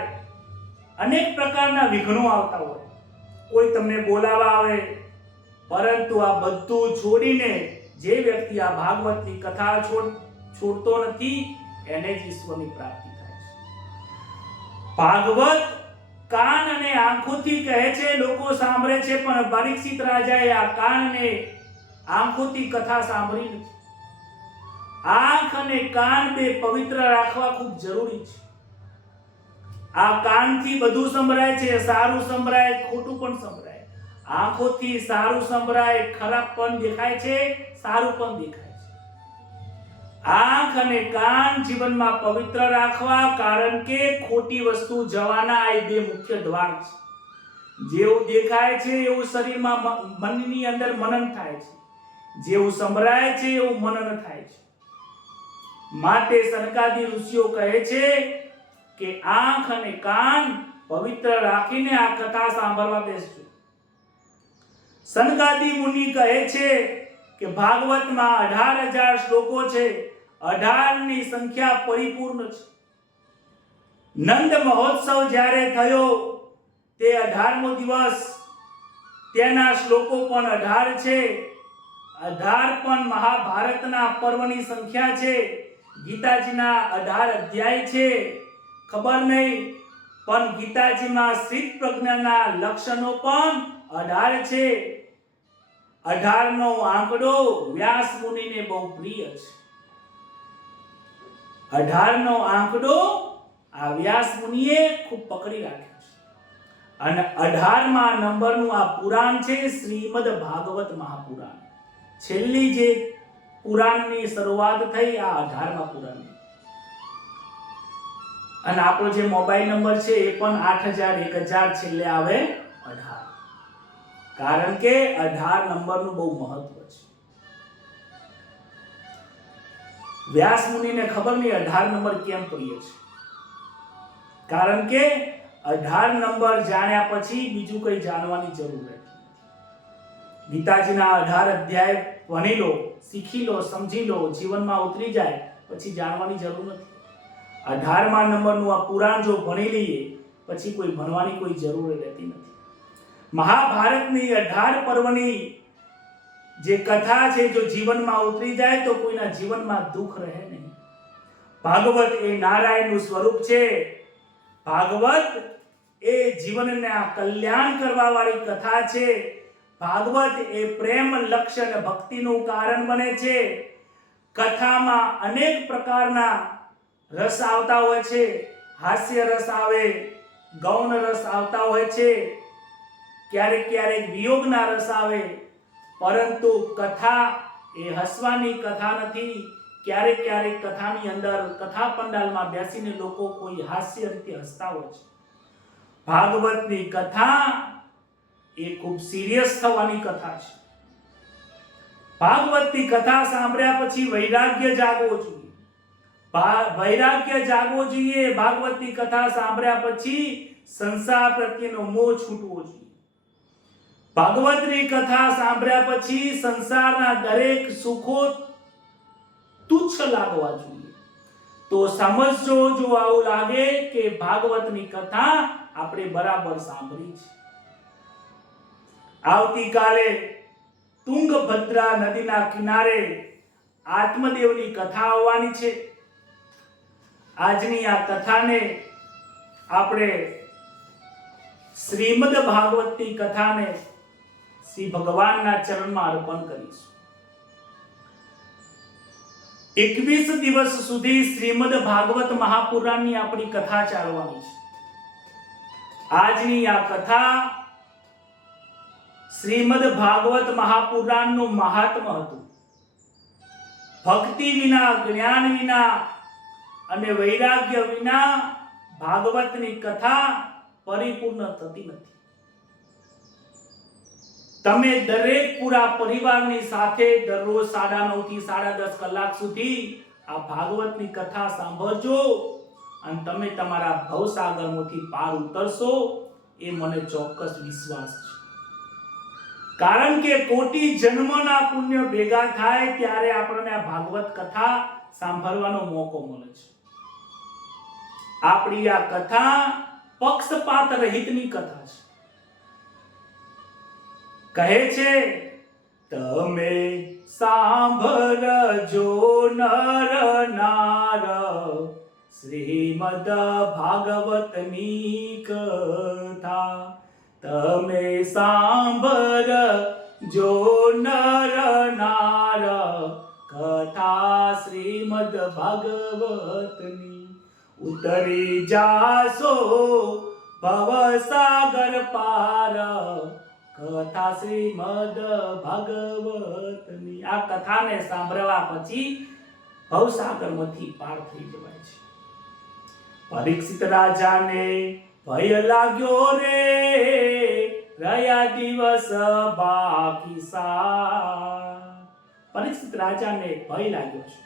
અનેક પ્રકારના વિઘ્નો આવતા હોય, કોઈ તમને બોલાવા આવે. પરંતુ આ બધું છોડીને જે વ્યક્તિ આ ભાગવતની કથા છોડતો નથી એને જ ઈશ્વરની પ્રાપ્તિ થાય છે. ભાગવત કાન અને આંખોથી કહે છે, લોકો સાંભળે છે, પણ પરીક્ષિત રાજાએ આ કાન અને આંખોથી કથા સાંભળી નથી. આંખ અને કાન બે પવિત્ર રાખવા ખૂબ જરૂરી છે. આ કાનથી બધું સંભળાય છે, સારું સંભળાય, ખોટું પણ સંભળાય. આંખોથી સારું સંભળાય, ખરાબ પણ દેખાય છે, સારું પણ દેખાય છે. આંખ અને કાન જીવનમાં પવિત્ર રાખવા, કારણ કે ખોટી વસ્તુ જવાના આ બે મુખ્ય દ્વાર છે. જેવું દેખાય છે એવું શરીરમાં મનની અંદર મનન થાય છે. જેવું સંભળાય છે એવું મનન થાય છે. માટે સનકાદી ઋષિઓ કહે છે કે આંખ અને કાન પવિત્ર રાખીને આ કથા સાંભળવા બેસજો. સનકાદી મુનિ કહે છે કે ભાગવતમાં 18,000 શ્લોકો છે. 18 ની સંખ્યા પરિપૂર્ણ છે. નંદ મહોત્સવ જ્યારે થયો તે 18મો દિવસ, તેના શ્લોકો પણ 18 છે. 18 પણ મહાભારતના પર્વની સંખ્યા છે. ગીતાજીના 18 અધ્યાય છે. ખબર નહીં, પણ ગીતાજીમાં સ્થિત પ્રજ્ઞાના લક્ષણો પણ 18 છે. 18 નો આંકડો વ્યાસ મુનિને બહુ પ્રિય છે. 18 નો આંકડો આ વ્યાસ મુનિએ ખૂબ પકડી રાખ્યો છે. અને 18મા નંબરનું આ પુરાણ છે શ્રીમદ ભાગવત મહાપુરાણ. છેલ્લી જે પુરાણની શરૂઆત થઈ આ 18મા પુરાણ. અને આપણો જે મોબાઈલ નંબર છે એ પણ 8000 1000 છેલ્લે આવે 18. કારણ કે 18 નંબરનું બહુ મહત્વ છે. વ્યાસ મુનિને ખબર નહીં 18 નંબર કેમ પ્રિય છે. કારણ કે 18 નંબર જાણ્યા પછી બીજું કંઈ જાણવાની જરૂર નથી. ગીતાજીના 18 અધ્યાય ભણી લો, શીખી લો, સમજી લો, જીવનમાં ઉતરી જાય પછી જાણવાની જરૂર નથી. 18મા નંબરનું આ પુરાણ જો ભણી લઈએ પછી કોઈ ભણવાની કોઈ જરૂર રહેતી નથી. મહાભારતની 18 પર્વની જે કથા છે જો જીવનમાં ઉતરી જાય તો કોઈના જીવનમાં દુઃખ રહે નહીં. ભાગવત એ નારાયણનું સ્વરૂપ છે. ભાગવત એ જીવનના કલ્યાણ કરવા વાળી કથા છે. ભાગવત એ પ્રેમ, લક્ષ્ય અને ભક્તિનું કારણ બને છે. કથામાં અનેક પ્રકારના રસ આવતા હોય છે. હાસ્ય રસ આવે, ગૌણ રસ આવતા હોય છે, ક્યારેક ક્યારેક વિયોગના રસ આવે, પરંતુ કથા એ હસવાની કથા નથી. ક્યારેક ક્યારેક કથાની અંદર કથા પંડાલમાં બેસીને લોકો કોઈ હાસ્ય રીતે હસતા હોય છે. ભાગવતની કથા એ ખૂબ સિરિયસ થવાની કથા છે. ભાગવતની કથા સાંભળ્યા પછી વૈરાગ્ય જાગવો જોઈએ. વૈરાગ્ય જાગવો જોઈએ. ભાગવતની કથા સાંભળ્યા પછી સંસાર પ્રત્યેનો મોહ છૂટવો જોઈએ. ભાગવતની કથા સાંભળ્યા પછી સંસારના દરેક સુખો તુચ્છ લાગવા જોઈએ. તો સમજજો, જો આવું લાગે કે ભાગવતની કથા આપણે બરાબર સાંભળી છે. આવતીકાલે તુંગભદ્રા નદીના કિનારે આત્મદેવની કથા આવવાની છે. આજની આ કથાને આપણે શ્રીમદ ભાગવતની કથાને શ્રી ભગવાનના ચરણમાં અર્પણ કરીશું. 21 દિવસ સુધી શ્રીમદ ભાગવત મહાપુરાણની આપણી કથા ચાલવાની છે. આજની આ કથા શ્રીમદ ભાગવત મહાપુરાણનું મહાત્મ્ય હતું. ભક્તિ વિના, જ્ઞાન વિના અને વૈરાગ્ય વિના ભાગવતની કથા પરિપૂર્ણ થતી નથી. તમે દરેક પૂરા પરિવારની સાથે દરરોજ 9:30 થી 10:30 કલાક સુધી આ ભાગવતની કથા સાંભળજો અને તમે તમારા ભવસાગરમાંથી પાર ઉતરશો, એ મને ચોક્કસ વિશ્વાસ છે. કારણ કે કોટી જન્મના પુણ્ય ભેગા થાય ત્યારે આપણને આ ભાગવત કથા સાંભળવાનો મોકો મળે છે. આપણી આ કથા પક્ષપાત રહિતની કથા છે. કહે છે, તમે સાંભળજો નર નાર શ્રીમદ ભાગવતની કથા. તમે સાંભળજો નર નાર કથા શ્રીમદ ભાગવતની. ઉતરી જાશો ભવસાગર પાર કથા શ્રીમદ ભાગવતની. આ કથાને સાંભળવા પછી ભવસાગરમાંથી પાર થઈ જવાય છે. પરીક્ષિત રાજાને ભય લાગ્યો રે, રહ્યા દિવસ બાકી સા. પરીક્ષિત રાજાને ભય લાગ્યો છે,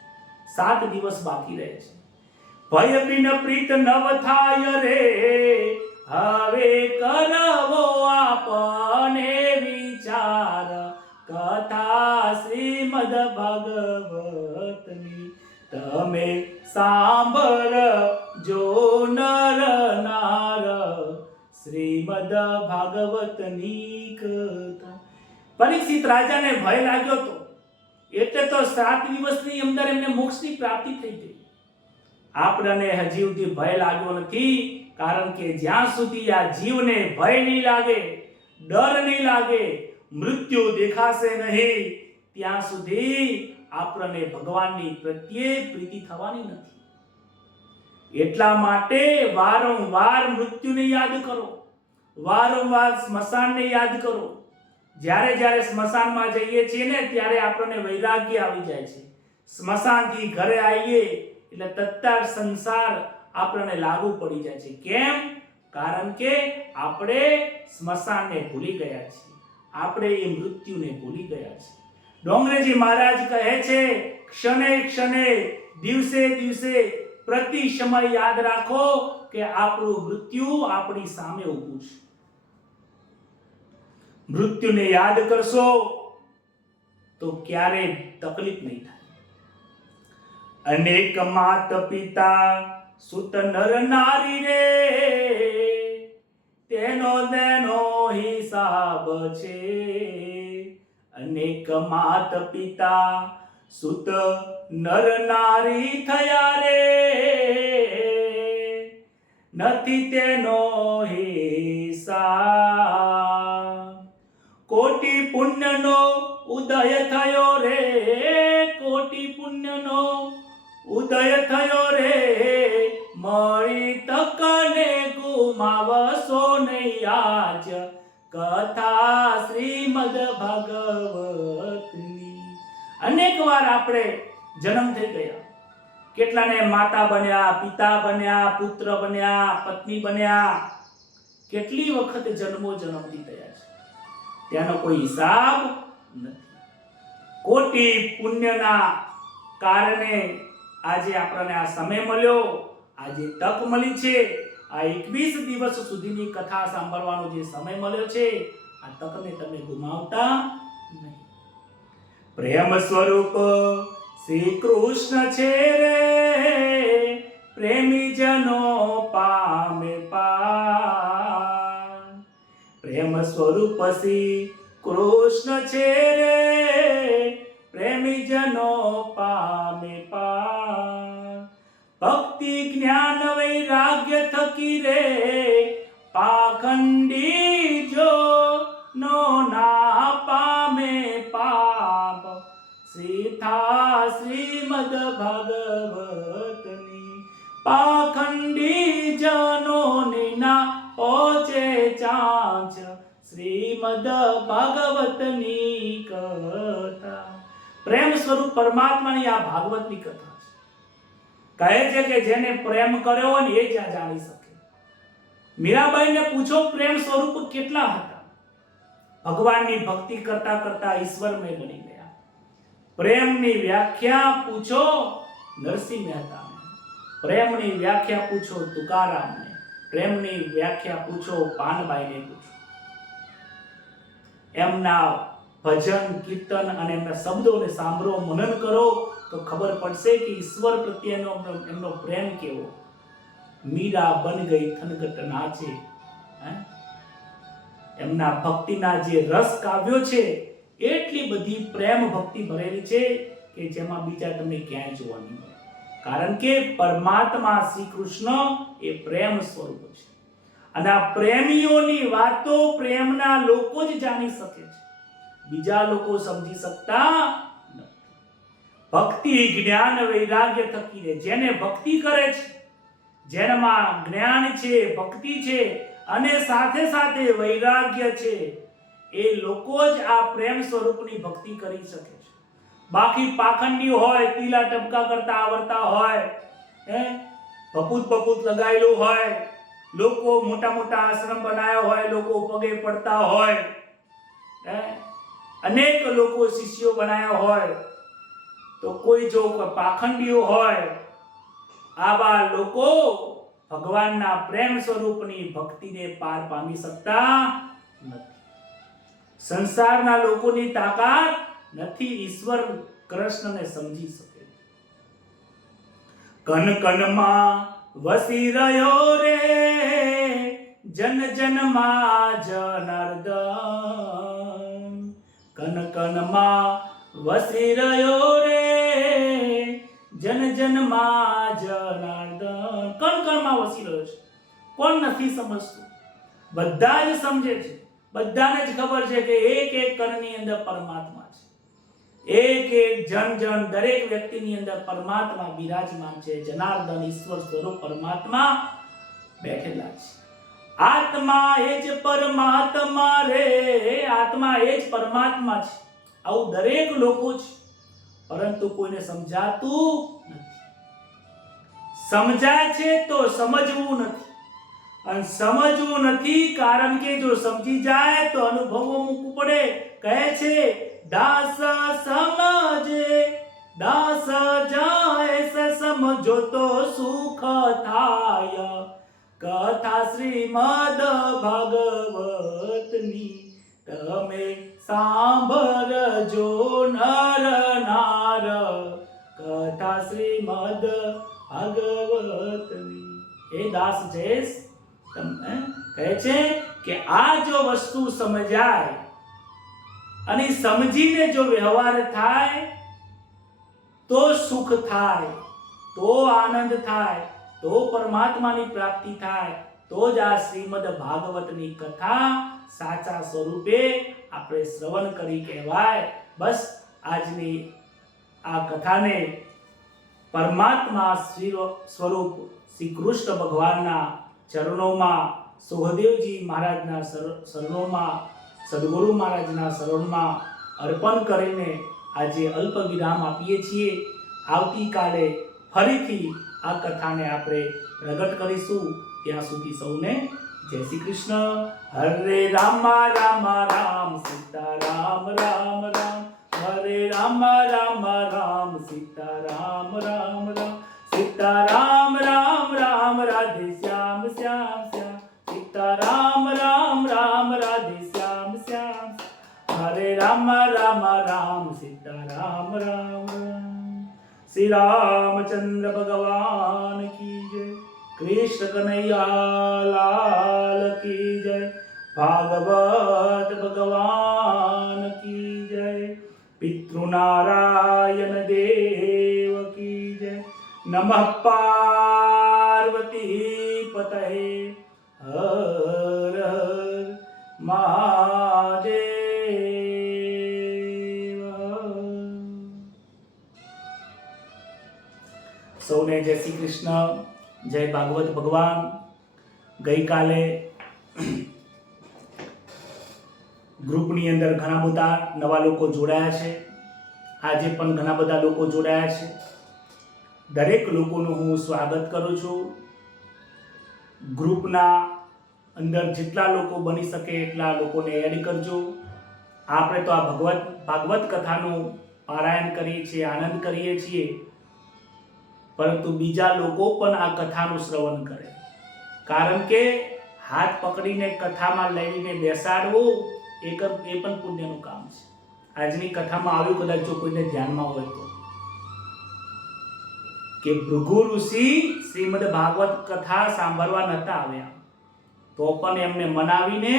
7 દિવસ બાકી રહે છે. ભય બિન પ્રીત નવ થાય રે, હવે કરવો આપને વિચાર કથા શ્રીમદ ભાગવતની. તમે સાંભળજો નર નાર શ્રીમદ ભાગવતની કથા. પરીક્ષિત રાજાને ભય લાગ્યો તો એટલે તો 7 દિવસની અંદર એમને મોક્ષની પ્રાપ્તિ થઈ ગઈ. આપણને હજી સુધી ભય લાગ્યો નથી, કારણ કે જ્યાં સુધી આ જીવને ભય નહીં લાગે, ડર નહીં લાગે, મૃત્યુ દેખાશે નહીં, ત્યાં સુધી આપણને ભગવાનની પ્રત્યે પ્રીતિ થવાની નથી. એટલા માટે વારંવાર મૃત્યુને યાદ કરો, વારંવાર સ્મશાનને યાદ કરો. જ્યારે જ્યારે સ્મશાનમાં જઈએ છીએ ને ત્યારે આપણને વૈરાગ્ય આવી જાય છે. સ્મશાનથી ઘરે આવીએ એટલે તત્કાળ સંસાર આપણને લાગુ પડી જાય છે. કેમ? કારણ કે આપણે સ્મશાનને ભૂલી ગયા છીએ, આપણે એ મૃત્યુને ભૂલી ગયા છીએ. ડોંગરેજી મહારાજ કહે છે, ક્ષણે ક્ષણે, દિવસે દિવસે, પ્રતિ સમય યાદ રાખો કે આપણું મૃત્યુ આપણી સામે ઊભું છે. મૃત્યુને યાદ કરશો તો ક્યારે તકલીફ નહીં થાય. અનેક માત પિતા સુત નર નારી રે, તેનો હિસાબ છે. અનેક માત પિતા સુત નર નારી થયા રે, નથી તેનો હિસાબ. કોટી પુણ્યનો ઉદય થયો રે, કોટી પુણ્યનો ઉદય થયો રે, મળી તક ગુમાવશો નહીં આજ કથા શ્રીમદ ભાગવતની. અનેક વાર આપણે જન્મ થઈ ગયા, કેટલાને માતા બન્યા, પિતા બન્યા, પુત્ર બન્યા, પત્ની બન્યા, કેટલી વખત જન્મો જન્મથી થયા છે, ત્યાંનો કોઈ હિસાબ નથી. કોટી પુણ્યના કારણે આજે આપણને આ સમય મળ્યો, આજે તક મળી છે, આ 21 દિવસ સુધીની કથા સાંભળવાનો જે સમય મળ્યો છે, આ તકને તમે ગુમાવતા નહીં. પ્રેમ સ્વરૂપ શ્રી કૃષ્ણ છે રે, પ્રેમી જનો પામે પાર. પ્રેમ સ્વરૂપ શ્રી કૃષ્ણ છે રે, પ્રેમી જનો પામે પાર. ભક્તિ જ્ઞાન વૈરાગ્ય થકી રે, પાખંડી જો નો ના પામે પાપ. સીતા શ્રીમદ ભાગવતની, પાખંડી જનોની ના પહોંચે ચાંચ શ્રીમદ ભાગવતની કથા. પ્રેમ સ્વરૂપ પરમાત્માની આ ભાગવતની કથા છે. કહે છે કે જેને પ્રેમ કર્યો હોય ને એ જ આ જાણી શકે. મીરાબાઈને પૂછો પ્રેમ સ્વરૂપ કેટલા હતા? ભગવાનની ભક્તિ કરતા કરતા ઈશ્વરમય બની ગયા. પ્રેમની વ્યાખ્યા પૂછો નરસિંહ મહેતાને, પ્રેમની વ્યાખ્યા પૂછો તુકારામને, પ્રેમની વ્યાખ્યા પૂછો પાનબાઈને પૂછો. એમના ભજન કીર્તન અને એમના શબ્દોને સાંભળો, મનન કરો તો ખબર પડશે કે ઈશ્વર પ્રત્યેનો એમનો પ્રેમ કેવો. મીરા બન ગઈ થનગટ નાચે. એમના ભક્તિના જે રસ કાવ્યો છે એટલી બધી પ્રેમ ભક્તિ ભરેલી છે કે જેમાં બીજા તમને ક્યાંય જોવા નહીં મળે. કારણ કે પરમાત્મા શ્રી કૃષ્ણ એ પ્રેમ સ્વરૂપ છે અને આ પ્રેમીઓની વાતો પ્રેમના લોકો જ જાણી શકે છે, બીજા લોકો સમજી શકતા નથી. ભક્તિ જ્ઞાન વૈરાગ્ય થકી રે, જેને ભક્તિ કરે છે, જેનામાં જ્ઞાન છે, ભક્તિ છે અને સાથે સાથે વૈરાગ્ય છે, એ લોકો જ આ પ્રેમ સ્વરૂપની ભક્તિ કરી શકે છે. બાકી પાખંડી હોય, તીલા ટપકા કરતા આવડતા હોય, ભપૂત લગાયેલું હોય, લોકો મોટા મોટા આશ્રમ બનાવ્યા હોય, લોકો પગે પડતા હોય, અનેક લોકો શિષ્યો બનાવ્યા હોય, તો કોઈ જો પાખંડીઓ હોય, આવા લોકો ભગવાનના પ્રેમ સ્વરૂપની ભક્તિને પાર પામી શકતા નથી. સંસારના લોકોની તાકાત નથી ઈશ્વર કૃષ્ણને સમજી શકે. કન કનમાં વસી રહ્યો રે, જન જનમાં જનાર્દન. કન કનમાં વસી રહ્યો રે, જન જનમાં જનાર્દન. કણ કણમાં વસી રહ્યો છે. કોણ નથી સમજતું? બધા જ સમજે છે. બધાને જ ખબર છે કે એક એક કણની અંદર પરમાત્મા છે. એક એક જન દરેક વ્યક્તિની અંદર પરમાત્મા બિરાજમાન છે. જનાર્દન ઈશ્વર સ્વરૂપ પરમાત્મા બેઠેલા છે. આત્મા એ જ પરમાત્મા રે, આત્મા એ જ પરમાત્મા છે. આવું દરેક લોકો છે, પરંતુ કોઈને સમજાતું નથી. સમજાય છે તો સમજવું નથી, અને સમજવું નથી કારણ કે જો સમજી જાય તો અનુભવો મૂકવું પડે. કહે છે દાસ સમજે, દાસ જાય સમજો તો સુખ થાય. કથા શ્રીમદ ભાગવતની તમે સાંભળજો નર નાર. કથા શ્રીમદ ભાગવતની. એ દાસ જયેશ કહે છે કે આ જો વસ્તુ સમજાય અને સમજીને જો વ્યવહાર થાય તો સુખ થાય, તો આનંદ થાય, તો પરમાત્માની પ્રાપ્તિ થાય, તો જ આ શ્રીમદ ભાગવતની કથા સાચા સ્વરૂપે આપણે શ્રવણ કરી કહેવાય. બસ આજની આ કથાને પરમાત્મા સ્વરૂપ શ્રી કૃષ્ણ ભગવાનના ચરણોમાં સુખદેવજી મહારાજના શરણોમાં, સદગુરુ મહારાજના શરણમાં અર્પણ કરીને આજે અલ્પ વિરામ આપીએ છીએ. આવતીકાલે ફરીથી આ કથાને આપણે પ્રગટ કરીશું. ત્યાં સુધી સૌને જય શ્રી કૃષ્ણ. હરે રામ રામ રામ સીતા રામ રામ રામ, હરે રામ રામ રામ સીતા રામ રામ રામ, સીતા રામ રામ રામ રાધે શ્યામ શ્યામ શ્યામ, સીતા રામ રામ રામ રાધે શ્યામ શ્યામ, હરે રામ રામ રામ સીતા રામ રામ રામ. શ્રી રામચંદ્ર ભગવાન કી જય, કૃષ્ણ કનૈયા લાલ કી જય, ભાગવત ભગવાન કી જય, પિતૃનારાયણ દેવ કી જય. નમઃ પાર્વતી પતયે, હર હર મહાદેવ. સૌને જય શ્રી કૃષ્ણ, જય ભાગવત ભગવાન. ગઈકાલે ગ્રુપની અંદર ઘણા બધા નવા લોકો જોડાયા છે. આજે પણ ઘણા બધા લોકો જોડાયા છે. દરેક લોકોનું હું સ્વાગત કરું છું. ગ્રુપના અંદર જેટલા લોકો બની શકે એટલા લોકોને એડ કરજો. આપણે તો આ ભાગવત કથાનું પારાયણ કરીએ છીએ, આનંદ કરીએ છીએ, પરંતુ બીજા લોકો પણ આ કથાનું શ્રવણ કરે. કારણ કે હાથ પકડીને કથામાં લઈને બેસાડવું એ પણ પુણ્યનું કામ છે. આજની કથામાં આવ્યું, કદાચ જો કોઈને ધ્યાનમાં હોય તો, કે ભૃગુ ઋષિ શ્રીમદ ભાગવત કથા સાંભળવા નતા આવ્યા, તો પણ એમને મનાવીને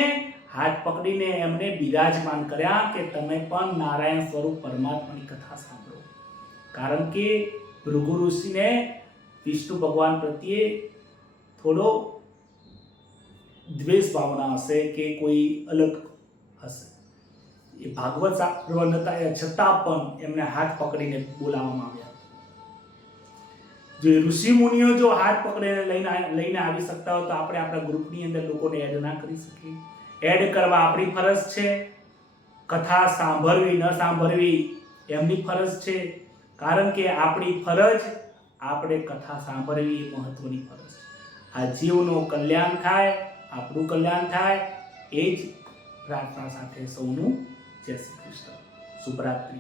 હાથ પકડીને એમને બિરાજમાન કર્યા કે તમે પણ નારાયણ સ્વરૂપ પરમાત્માની કથા સાંભળો. કારણ કે ભૃગુ ઋષિને વિષ્ણુ ભગવાન પ્રત્યે થોડો દ્વેષ ભાવના હશે કે કોઈ અલગ હશે. એ ભાગવત સાંભળવા નતા આવ્યા છતાં પણ એમને હાથ પકડીને બોલાવવામાં આવ્યા. જો ઋષિ મુનિઓ જો હાથ પકડીને લઈને આવી શકતા હોય તો આપણે આપણા ગ્રુપની અંદર લોકોને એડ ના કરી શકીએ? એડ કરવા આપણી ફરજ છે. કથા સાંભળવી ન સાંભળવી એમની ફરજ છે. કારણ કે આપણી ફરજ આપણે કથા સાંભળવી એ મહત્વની ફરજ છે. આ જીવનું કલ્યાણ થાય, આપણું કલ્યાણ થાય, એ જ પ્રાર્થના સાથે સૌનું જય શ્રી કૃષ્ણ. શુભરાત્રિ.